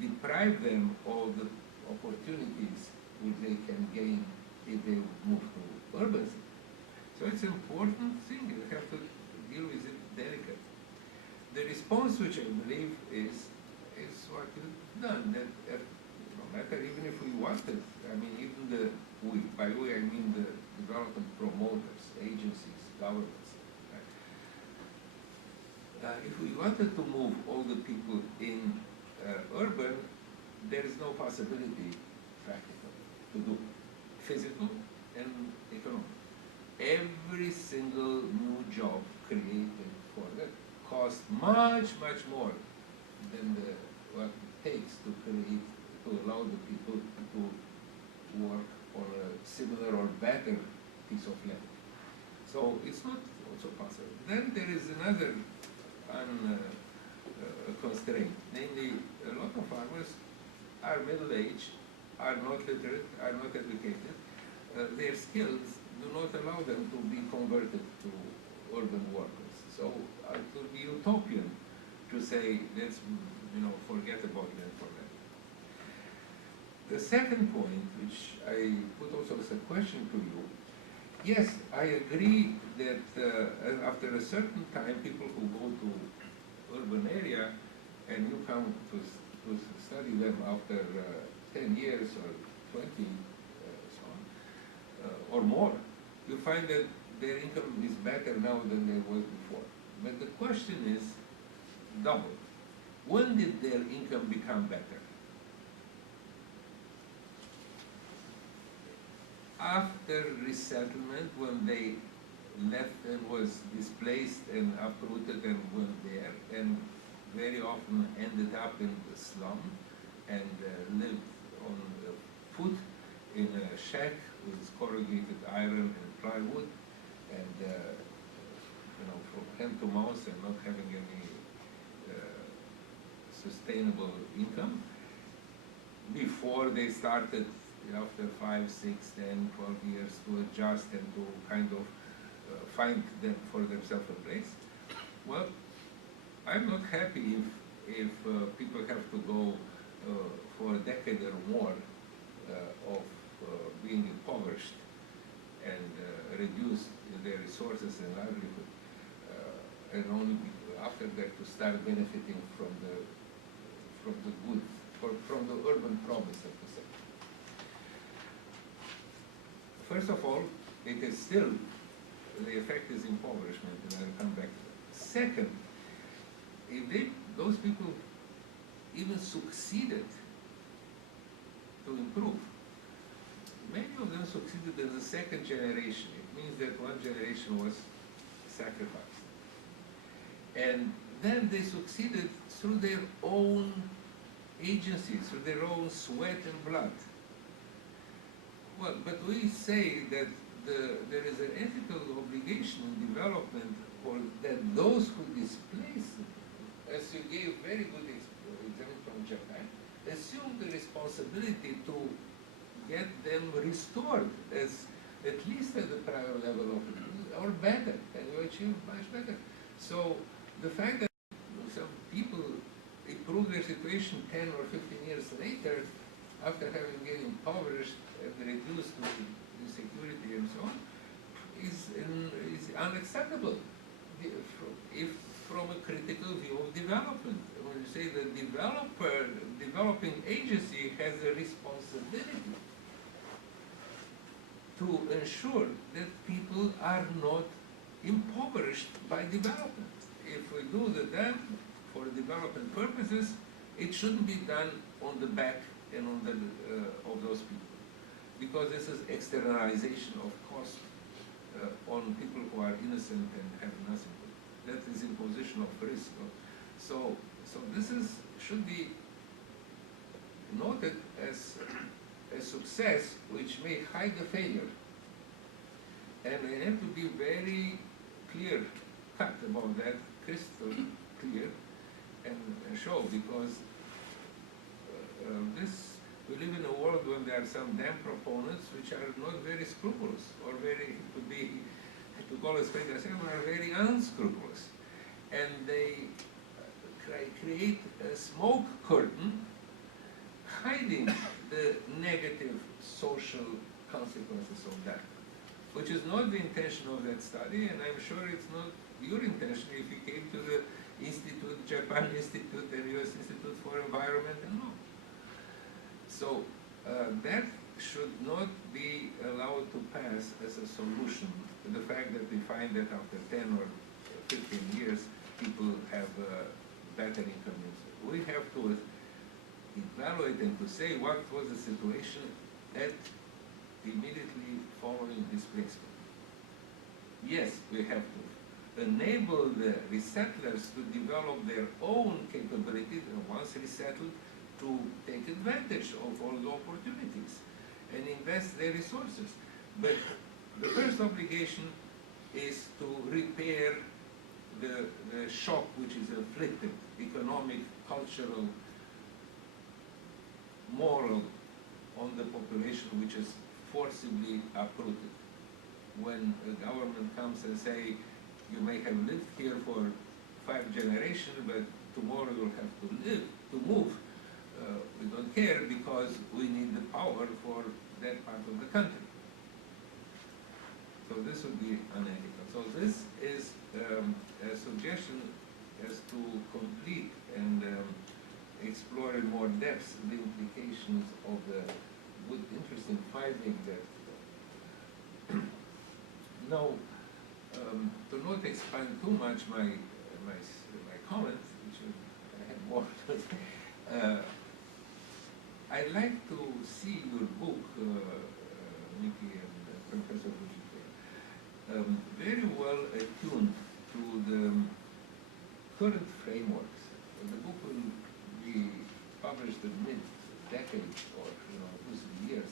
deprive them of the opportunities which they can gain if they move to urban? So it's an important thing. You have to deal with it delicately. The response, which I believe is what you've done, that no matter even if we wanted, I mean, even by we I mean the development promoters, agencies, governments. Right? If we wanted to move all the people in urban, there is no possibility, practical, to do physical and economic. Every single new job created for that costs much more than what it takes to allow the people to work on a similar or better piece of land. So it's not also possible. Then there is another constraint, namely a lot of farmers are middle-aged, are not literate, are not educated. Their skills do not allow them to be converted to urban workers. So it would be utopian to say, let's forget about land for land. The second point, which I put also as a question to you, yes, I agree that after a certain time, people who go to urban area and you come to study them after 10 years or 20, so on, or more, you find that their income is better now than it was before. But the question is double. When did their income become better? After resettlement, when they left and was displaced and uprooted and went there, and very often ended up in the slum and lived on foot in a shack with corrugated iron and plywood, and from hand to mouth and not having any sustainable income, before they started after 5, 6, 10, 12 years to adjust and to kind of find them for themselves a place. Well, I'm not happy if people have to go for a decade or more of being impoverished and reduce their resources and livelihood, and only after that to start benefiting from the good, from the urban promise, so to say. First of all, it is still, the effect is impoverishment, and I'll come back to that. Second, if those people even succeeded to improve, many of them succeeded as a second generation. It means that one generation was sacrificed. And then they succeeded through their own agency, through their own sweat and blood. Well, but we say that there is an ethical obligation in development for that those who displace, as you gave very good example from Japan, assume the responsibility to get them restored as at least at the prior level of or better, and you achieve much better. So the fact that some people improve their situation 10 or 15 years later, after having been impoverished and reduced to insecurity and so on, is unacceptable if from a critical view of development. When you say the developing agency has a responsibility to ensure that people are not impoverished by development. If we do the dam for development purposes, it shouldn't be done on the back and on the of those people, because this is externalization of cost on people who are innocent and have nothing. That is imposition of risk. So this should be noted as a success which may hide the failure. And I have to be very clear cut about that, crystal clear, and show, because we live in a world when there are some dam proponents which are not very scrupulous, or very, to call a spade a spade, are very unscrupulous. And they create a smoke curtain hiding the negative social consequences of that, which is not the intention of that study, and I'm sure it's not your intention if you came to the Institute, Japan Institute, and US Institute for Environment and Law. So that should not be allowed to pass as a solution to the fact that we find that after 10 or 15 years, people have better incomes. We have to evaluate and to say what was the situation at immediately following displacement. Yes, we have to enable the resettlers to develop their own capabilities, and once resettled, to take advantage of all the opportunities and invest their resources. But the first obligation is to repair the shock which is inflicted, economic, cultural, moral, on the population which is forcibly uprooted. When a government comes and say, you may have lived here for 5 generations, but tomorrow you'll have to move. We don't care because we need the power for that part of the country. So this would be unethical. So this is a suggestion as to complete and explore in more depth the implications of the good, interesting finding that now, to not expand too much my comments, which I have more to I'd like to see your book, Nikki and Professor Bushik, very well attuned to the current frameworks. The book will be published in mid-decade or years.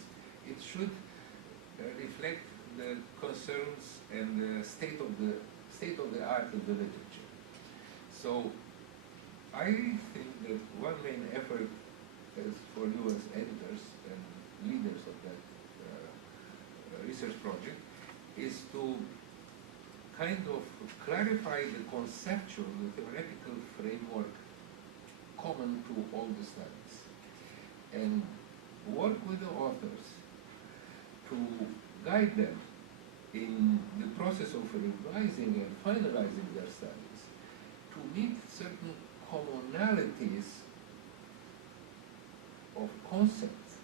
It should reflect the concerns and the state of the art of the literature. So I think that one main effort is for you as editors and leaders of that research project is to kind of clarify the conceptual, the theoretical framework common to all the studies, and work with the authors to guide them in the process of revising and finalizing their studies to meet certain commonalities of concepts,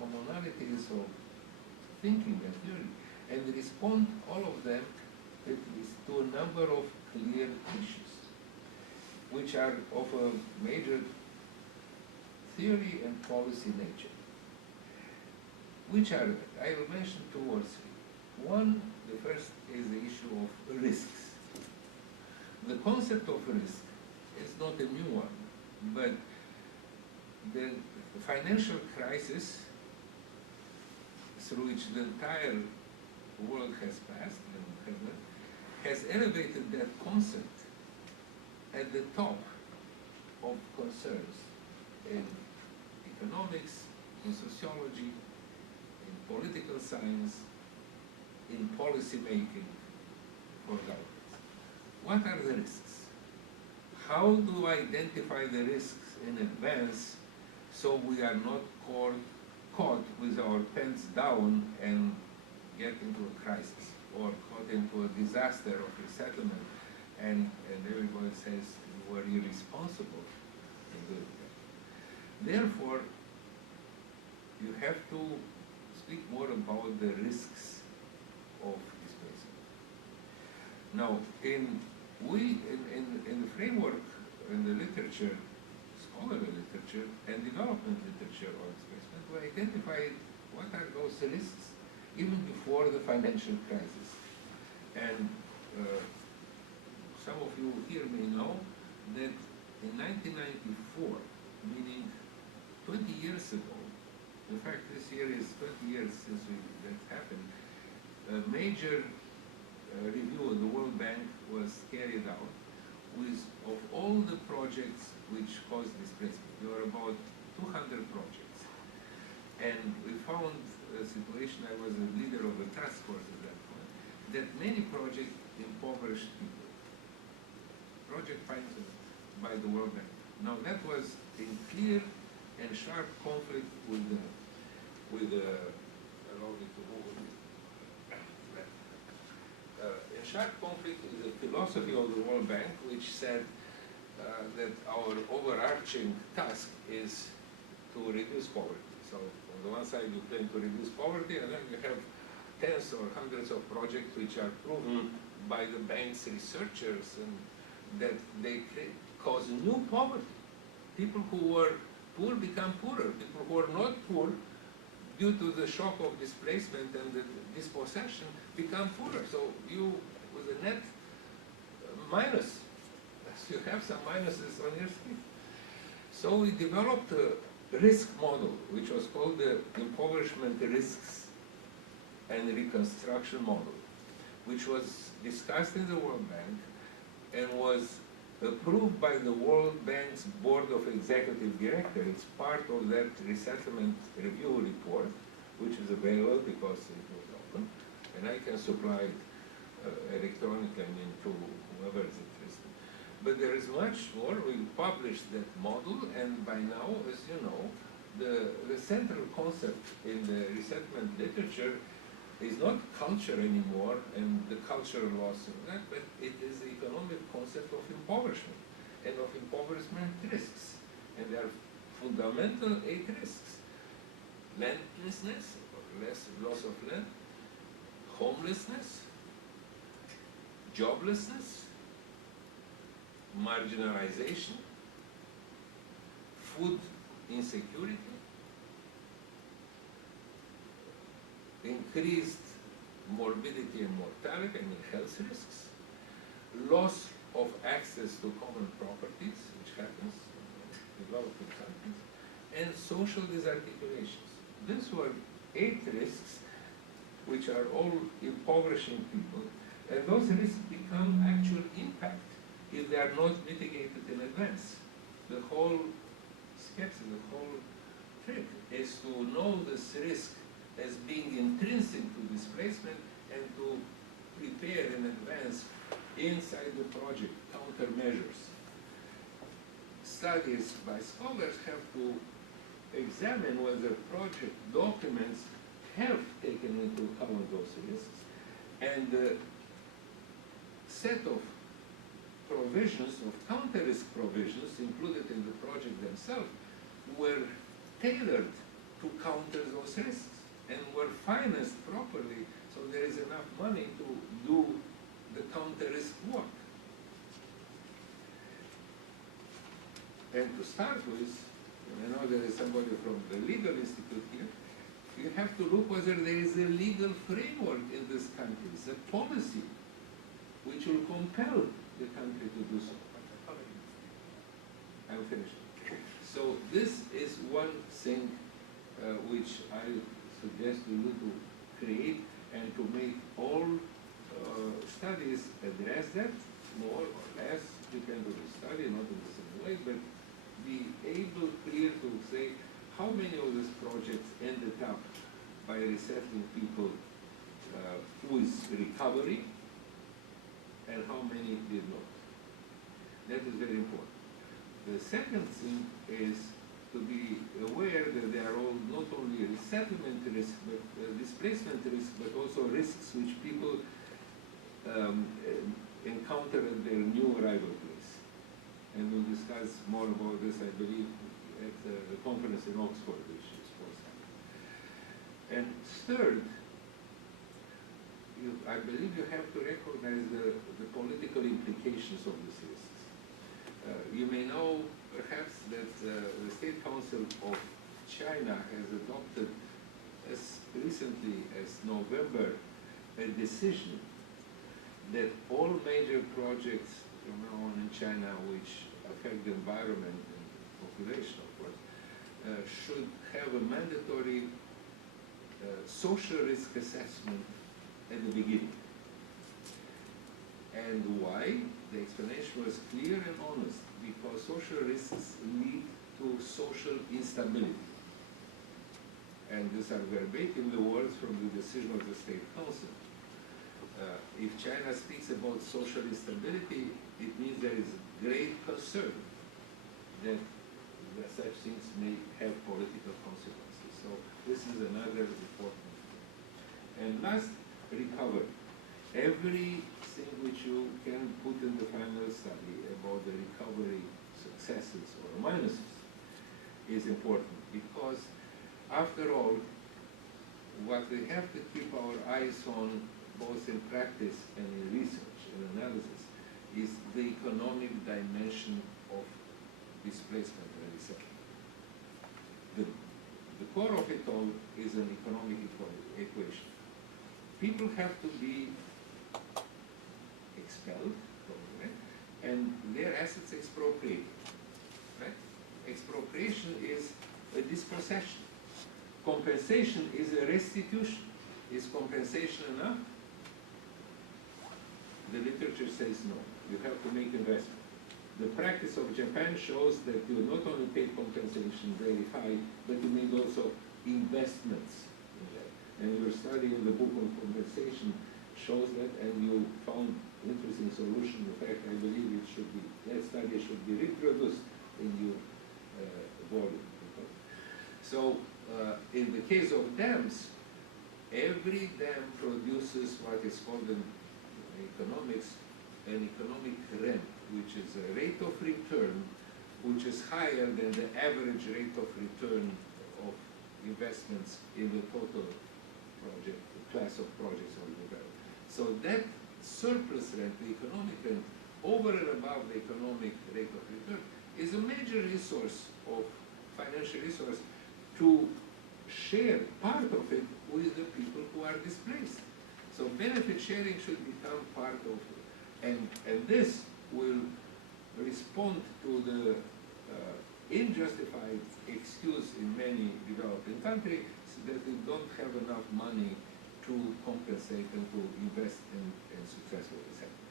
commonalities of thinking and theory, and respond, all of them, at least, to a number of clear issues, which are of a major theory and policy nature. Which are, I will mention 2 or 3. One, the first is the issue of risks. The concept of risk is not a new one, but the financial crisis through which the entire world has passed and has elevated that concept at the top of concerns in economics, in sociology, in political science, in policy making for governments. What are the risks? How do I identify the risks in advance so we are not caught with our pants down and get into a crisis, or caught into a disaster of resettlement, and everybody says, were you responsible in doing that? Therefore, you have to speak more about the risks of displacement. Now, in the framework, in the literature, scholarly literature and development literature on displacement, we identified what are those risks even before the financial crisis. And some of you here may know that in 1994, meaning 20 years ago, in fact this year is 20 years since that happened, a major review of the World Bank was carried out with of all the projects which caused displacement. There were about 200 projects. And we found a situation, I was a leader of a task force at that point, that many projects impoverished people. Project financed by the World Bank. Now that was in clear and sharp conflict with allow me to move in sharp conflict with the philosophy of the World Bank, which said that our overarching task is to reduce poverty. So on the one side you plan to reduce poverty, and then you have tens or hundreds of projects which are proven by the bank's researchers and that they cause new poverty. People who were poor become poorer. People who are not poor, due to the shock of displacement and the dispossession, become poorer. So you, with a net minus, you have some minuses on your screen. So we developed a risk model, which was called the Impoverishment Risks and Reconstruction model, which was discussed in the World Bank and was approved by the World Bank's Board of Executive Directors. It's part of that resettlement review report, which is available because it was open, and I can supply it electronically to whoever is interested. But there is much more. We published that model, and by now, as you know, the central concept in the resettlement literature is not culture anymore and the cultural loss of that, but it is the economic concept of impoverishment and of impoverishment risks. And there are fundamental 8 risks: landlessness, or loss of land, homelessness, joblessness, marginalization, food insecurity, increased morbidity and mortality, I mean health risks, loss of access to common properties, which happens in developing countries, and social disarticulations. These were 8 risks which are all impoverishing people, and those risks become actual impact if they are not mitigated in advance. The whole sketch, the whole trick is to know this risk as being intrinsic to displacement and to prepare in advance inside the project countermeasures. Studies by scholars have to examine whether project documents have taken into account those risks, and the set of provisions, of counter-risk provisions included in the project themselves were tailored to counter those risks and were financed properly, so there is enough money to do the counter-risk work. And to start with, I know there is somebody from the Legal Institute here, you have to look whether there is a legal framework in this country, a policy which will compel the country to do so. I'm finished. So this is one thing which I suggest you to create and to make all studies address that, more or less, depending on the study, not in the same way, but be able clear to say how many of these projects ended up by resettling people with recovery and how many did not. That is very important. The second thing is to be aware that there are all not only resettlement risks, but displacement risks, but also risks which people encounter at their new arrival place. And we'll discuss more about this, I believe, at the conference in Oxford, which is forthcoming. And third, I believe you have to recognize the political implications of these lists. You may know perhaps that the State Council of China has adopted as recently as November a decision that all major projects from now on in China which affect the environment and population, of course, should have a mandatory social risk assessment at the beginning. And why? The explanation was clear and honest, because social risks lead to social instability. And these are verbatim the words from the decision of the State Council. If China speaks about social instability, it means there is great concern that such things may have political consequences. So this is another important thing. And last, recovery. Everything which you can put in the final study about the recovery successes or minuses is important, because after all, what we have to keep our eyes on, both in practice and in research and analysis, is the economic dimension of displacement and resettlement. The core of it all is an economic equation. People have to be expelled from the land, and their assets expropriated. Right? Expropriation is a dispossession. Compensation is a restitution. Is compensation enough? The literature says no. You have to make investment. The practice of Japan shows that you not only pay compensation very high, but you make also investments in that. And your study in the book on compensation shows that, and you found interesting solution. In fact, I believe it should be, that study should be reproduced in your volume. Okay? So, in the case of dams, every dam produces what is called in economics an economic rent, which is a rate of return which is higher than the average rate of return of investments in the total project, class of projects on the development. So that surplus rent, the economic rent, over and above the economic rate of return, is a major resource of financial resource to share part of it with the people who are displaced. So benefit sharing should become part of it. And this will respond to the unjustified excuse in many developing countries that they don't have enough money to compensate and to invest in successful resettlement.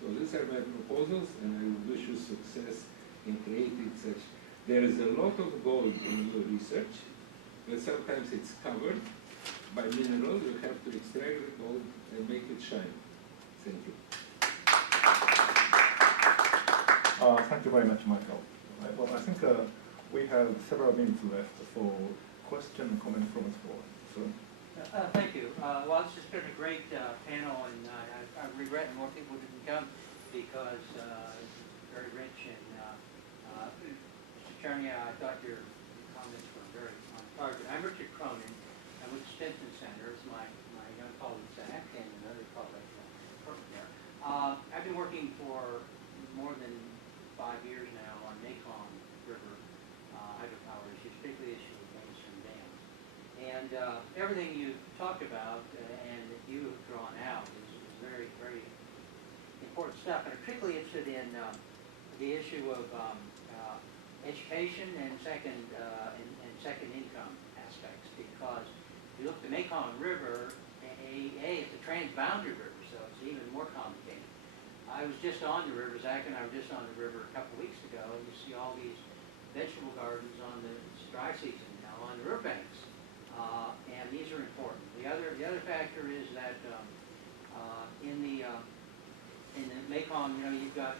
So these are my proposals, and I wish you success in creating such. There is a lot of gold in your research, but sometimes it's covered by mineral. You have to extract the gold and make it shine. Thank you. Thank you very much, Michael. Well, I think we have several minutes left for question and comment from the floor. So. Thank you. Well, it's just been a great panel, and I regret more people didn't come because it's very rich. And Mr. Chairman, I thought your comments were very on target. I'm Richard Cronin. I'm with the Stinson Center. It's my young colleague Zach and another colleague there. I've been working for more than 5 years now on Mekong River hydropower issues, particularly the issue of mainstream dams. And everything you've talked about and that you have drawn out is very, very important stuff. And I'm particularly interested in the issue of education and second income aspects, because if you look at the Mekong River, it's a transboundary river, so it's even more complicated. I was just on the river, Zach and I were just on the river a couple of weeks ago, and you see all these vegetable gardens on the dry season now on the riverbanks, and these are important. The other factor is that in the Mekong, you've got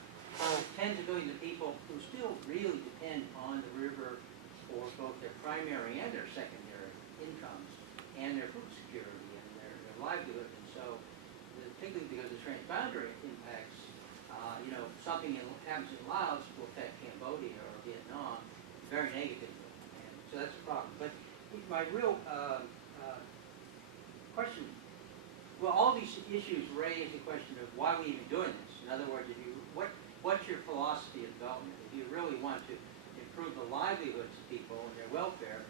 tens of millions of people who still really depend on the river for both their primary and their secondary incomes and their food security and their livelihood. And so, particularly because of transboundary impacts, something that happens in Laos will affect Cambodia or Vietnam very negatively. And so that's a problem. But my real question, well, all these issues raise the question of why are we even doing this? In other words, what's your philosophy of development? If you really want to improve the livelihoods of people and their welfare,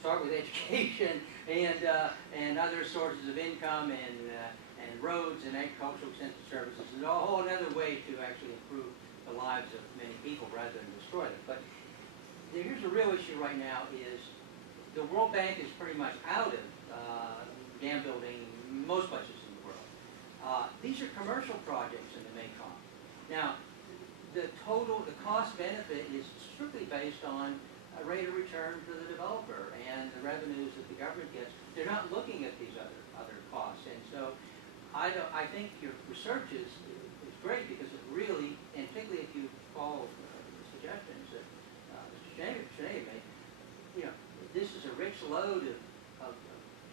start with education and other sources of income and roads and agricultural extensive services. There's a whole other way to actually improve the lives of many people rather than destroy them. But here's a real issue right now is the World Bank is pretty much out of dam building in most places in the world. These are commercial projects in the Mekong. Now, the cost benefit is strictly based on a rate of return for the developer and the revenues that the government gets. They're not looking at these other costs. And so I think your research is great because it really, and particularly if you follow the suggestions that Mr. Sinead made, this is a rich load of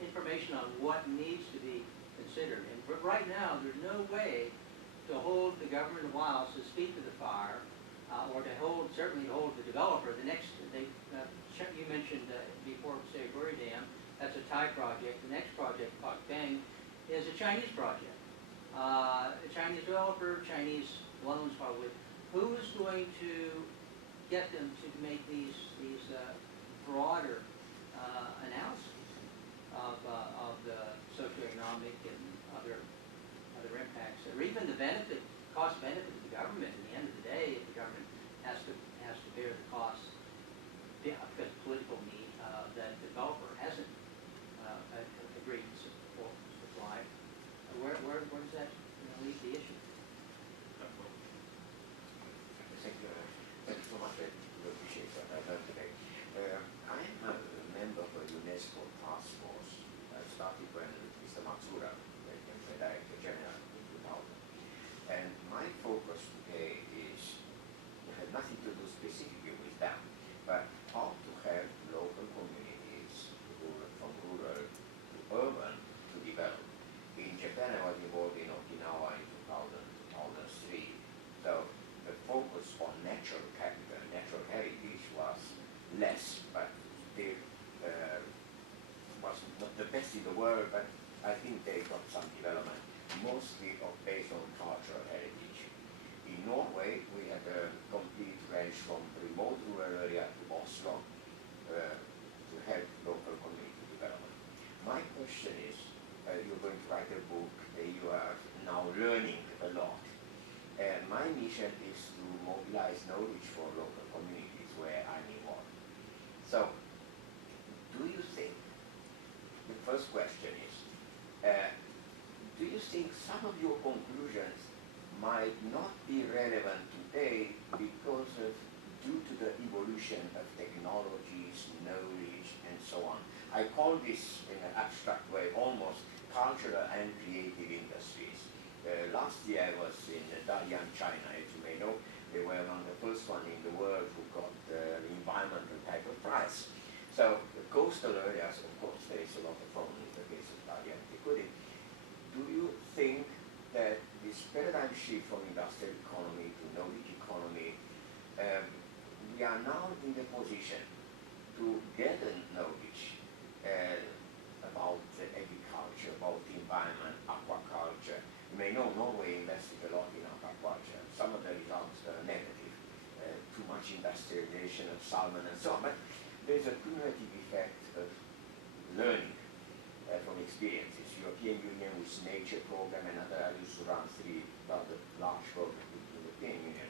information on what needs to be considered. But right now, there's no way to hold the government of Laos to feet to the fire, or to certainly hold the developer. You mentioned before Sayaburi Dam, that's a Thai project. The next project, Pak Beng, is a Chinese project. A Chinese developer, Chinese loans probably. Who is going to get them to make these broader analysis of the socioeconomic and other impacts, or even the cost benefit to the government? At the end of the day, if the government has to bear the costs because of political need that the developer hasn't agreed to supply, where does that leave the issue? Thank you so much. I appreciate what I learned today. I am a member of the UNESCO task force. I started when Mr. Matsura became the Director General in 2000. And my focus today has nothing to do specifically with them, but how to help local communities from rural to urban to develop. In Japan, I was involved in Okinawa in 2003. So the focus on natural capital, natural heritage was less, but still was not the best in the world, but I think they got some development, mostly based on cultural heritage. In Norway, we had a complete range from remote rural area to Oslo to help local community development. My question is, you're going to write a book, you are now learning a lot. And my mission is to mobilize knowledge for local communities where I'm involved. So, do you think, the first question is, do you think some of your conclusions might not be relevant today because due to the evolution of technologies, knowledge, and so on? I call this, in an abstract way, almost cultural and creative industries. Last year I was in Dalian, China, as you may know. They were among the first one in the world who got the environmental type of prize. So the coastal areas, of course, face a lot of problems in the case of Dalian. Do you think that this paradigm shift from industrial economy to knowledge economy, we are now in the position to gather knowledge about agriculture, about the environment, aquaculture? You may know Norway invested a lot in aquaculture. Some of the results are negative, too much industrialization of salmon and so on. But there's a cumulative effect of learning from experiences. European Union with Nature Program and other, I used to run three rather large programs with the European Union.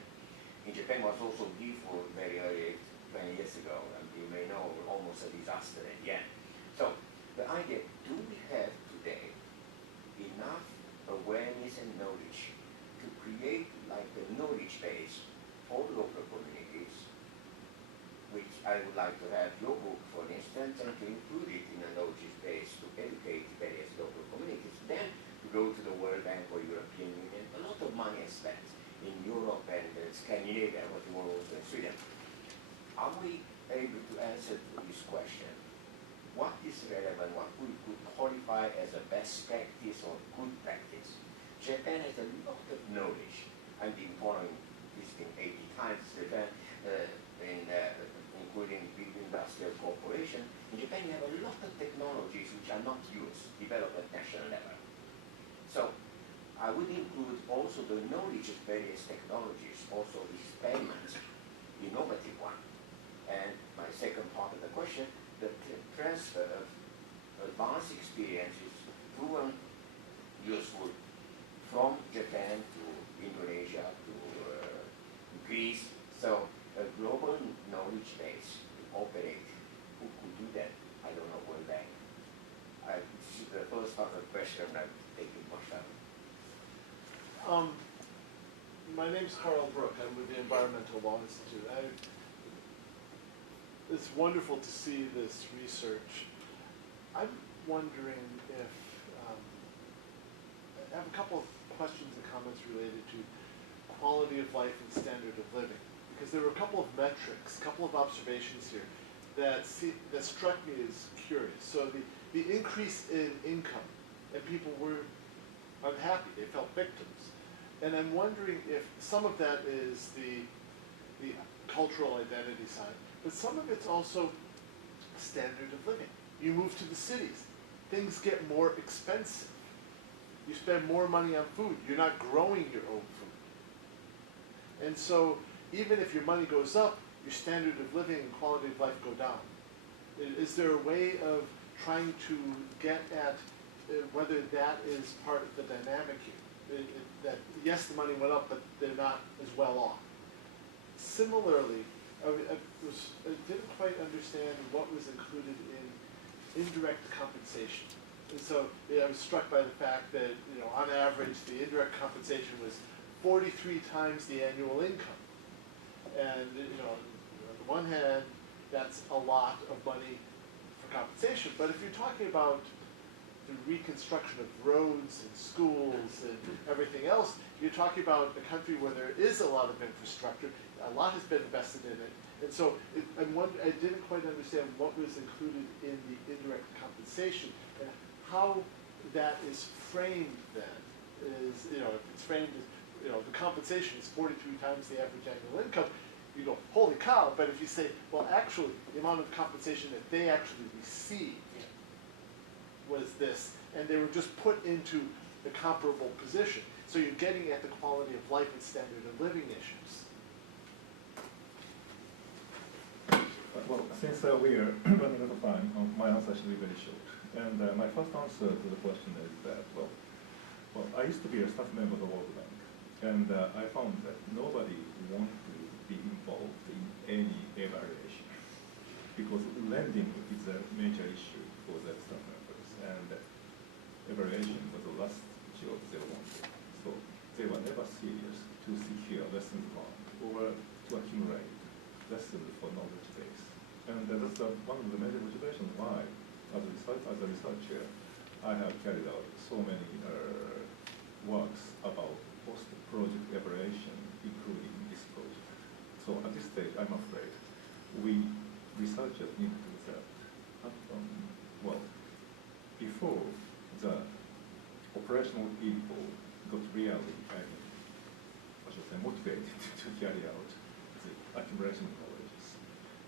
In Japan was also default very early, 20 years ago, and you may know almost a disaster at the end. So the idea, do we have today enough awareness and knowledge to create like a knowledge base for local communities, which I would like to have your book, for instance, and to include it in a knowledge base to educate various local communities. Then to go to the World Bank or European Union. A lot of money is spent in Europe and Scandinavia, what you were also in Sweden. Are we able to answer this question? What is relevant, what we could qualify as a best practice or good practice? Japan has a lot of knowledge. I've been following this thing 80 times, Japan, including situation, in Japan you have a lot of technologies which are not used, developed at national level. So I would include also the knowledge of various technologies, also experiments, innovative one. And my second part of the question, the transfer of advanced experiences proven useful from Japan to Indonesia to Greece. So a global knowledge base to operate. Who could do that? I don't know when back. This is the first part of the question I'm taking much time. My name's Carl Brook. I'm with the Environmental Law Institute. It's wonderful to see this research. I'm wondering if, I have a couple of questions and comments related to quality of life and standard of living. Because there were a couple of metrics, a couple of observations here that struck me as curious. So the increase in income, and people were unhappy, they felt victims. And I'm wondering if some of that is the cultural identity side, but some of it's also standard of living. You move to the cities, things get more expensive. You spend more money on food. You're not growing your own food. And so even if your money goes up, your standard of living and quality of life go down. Is there a way of trying to get at whether that is part of the dynamic here? That yes, the money went up, but they're not as well off. Similarly, I didn't quite understand what was included in indirect compensation. And so I was struck by the fact that, on average, the indirect compensation was 43 times the annual income. And, on the one hand, that's a lot of money for compensation. But if you're talking about the reconstruction of roads and schools and everything else, you're talking about a country where there is a lot of infrastructure, a lot has been invested in it. And so I didn't quite understand what was included in the indirect compensation and how that is framed then. Is, if it's framed as, the compensation is 43 times the average annual income, you go, holy cow. But if you say, well, actually, the amount of compensation that they actually received was this, and they were just put into the comparable position. So you're getting at the quality of life and standard of living issues. Well, since we are running out of time, my answer should be very short. And my first answer to the question is that, well, I used to be a staff member of the World Bank, and I found that nobody wanted to be involved in any evaluation because lending is a major issue for the staff members, and evaluation was the last job they wanted. So they were never serious to secure lessons learned or to accumulate lessons for knowledge base. And that's one of the major motivations why, as a researcher, I have carried out so many works about post-project evaluation, including this project. So at this stage, I'm afraid we researchers need to do that. Before the operational people got really, motivated to carry out the accumulation of knowledge.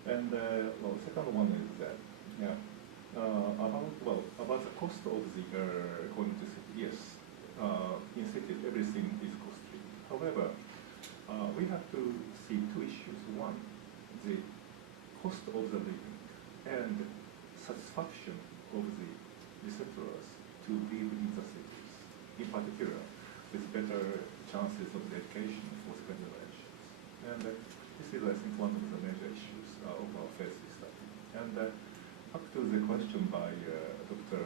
And the second one is that, about the cost of the according to yes, in cities everything is costly. However, we have to see two issues. One, the cost of the living and satisfaction of the resettlers to live in the cities, in particular, with better chances of education for second generations. And this is, I think, one of the major issues of our phase study. And up to the question by Dr.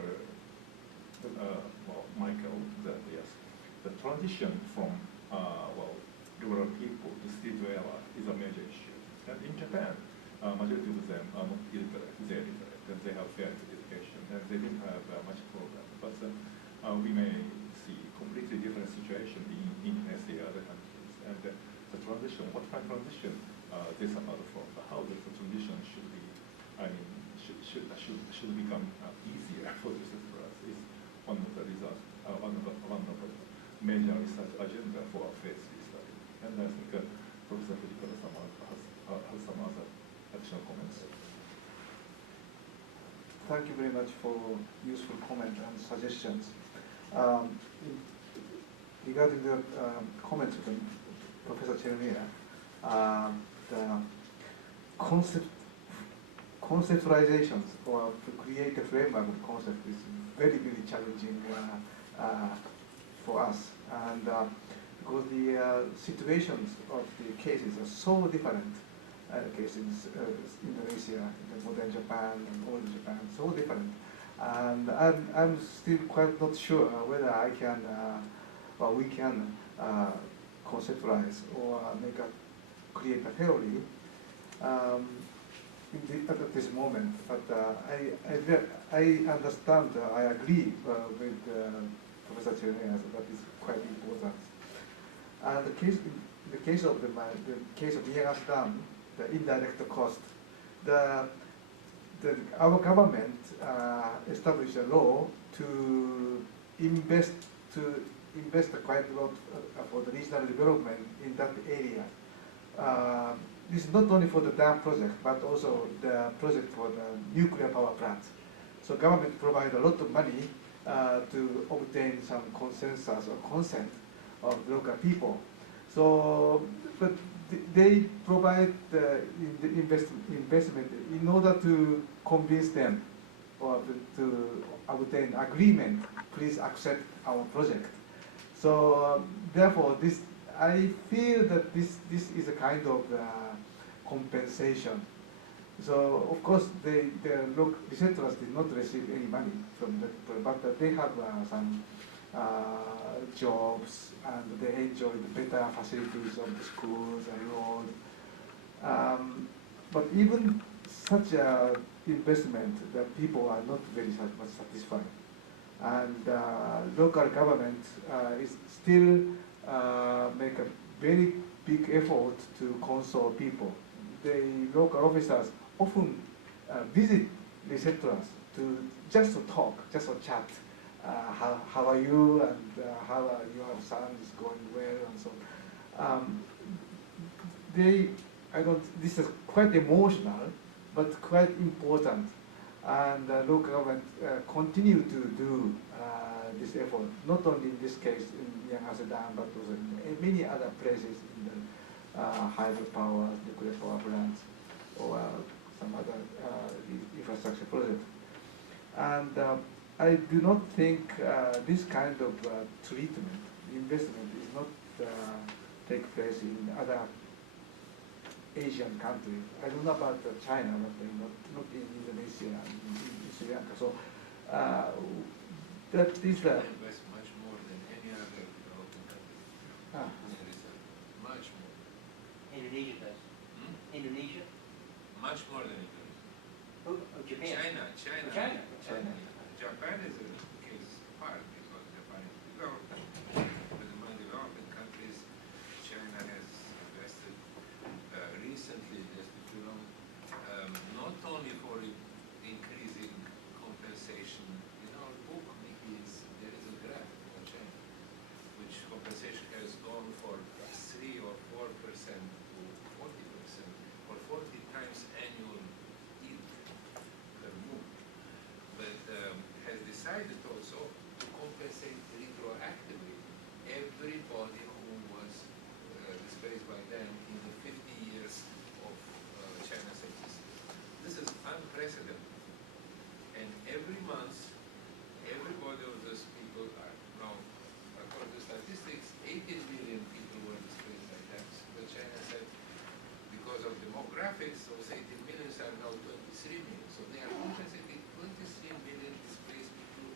Michael, that yes, the transition from rural people to city dweller is a major issue. And in Japan, majority of them are not illiterate, they're illiterate, and they have fair education, and they didn't have much problem. But we may see completely different situation in Indonesia, other countries, and the transition, what kind of transition they suffer from, how the transition should be, should become easier for this for us is one of the results, one of the major research agenda for our phase study. And I think Professor Fujikata-sama has some other additional comments. thank you very much for useful comment and suggestions. Regarding the comments from Professor Chernier, the conceptualizations or to create a framework of concept is very, very challenging for us. And because the situations of the cases are so different, cases Indonesia, the modern Japan, and old Japan, so different. And I'm still quite not sure whether I can, or we can conceptualize or create a theory at this moment. But I understand, I agree with Professor Chernier that is quite important. And the case of Niagara Dam, the indirect cost, our government established a law to invest quite a lot for the regional development in that area. This is not only for the dam project, but also the project for the nuclear power plant. So government provided a lot of money to obtain some consensus or consent of local people. So, but they provide the investment in order to convince them or to obtain agreement, please accept our project. So therefore, I feel that this is a kind of compensation. So of course, the resettlers did not receive any money from that, but they have some jobs, and they enjoy the better facilities of the schools and roads. But even such a investment, the people are not very much satisfied. And local government is still make a very big effort to console people. The local officers often visit resettlers just to talk, just to chat. How are you, and how are your son is going well, and so this is quite emotional, but quite important. And local government continue to do this effort, not only in this case in Yangtze Dam, but also in many other places in the hydropower, nuclear power plants, or some other infrastructure projects. And I do not think this kind of treatment, investment, is not take place in other Asian countries. I don't know about China, but not in Indonesia and in Sri Lanka. So that is invest much more than any other developing country. Much more. Indonesia does. Indonesia? Much more than Indonesia. Oh, Japan. China. China. Japan is a case apart because Japan is developed. But among developing countries, China has invested recently, just you know, not only for increasing compensation. In our book, there is a graph for China, which compensation has gone for 3 or 4% to 40%, or 40 times annual yield per move. But has decided also to compensate retroactively everybody who was displaced by them in the 50 years of China's existence. This is unprecedented. And every month, everybody of those people are now, according to statistics, 18 million people were displaced by them. But China said, because of demographics, those 18 million are now 23 million. So they are compensating 23 million displaced people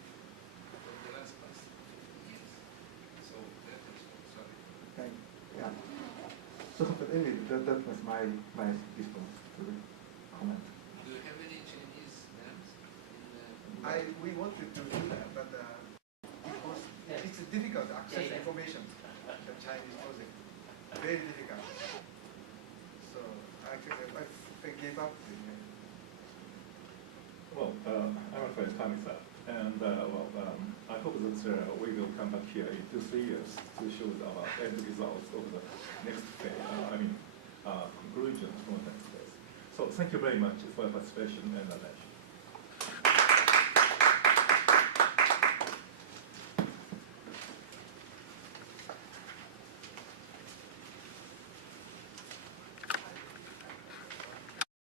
from the last past 50 years. So that is sorry. Thank you. Yeah. So, but anyway, that was my response to the comment. Do you have any Chinese names? We wanted to do that, but because it's difficult to access information. The Chinese project, very difficult. So I gave up. Well, I'm afraid time is up. And I hope that we will come back here in 2-3 years to show our end results of the next phase, conclusion of the next phase. So thank you very much for your participation and attention.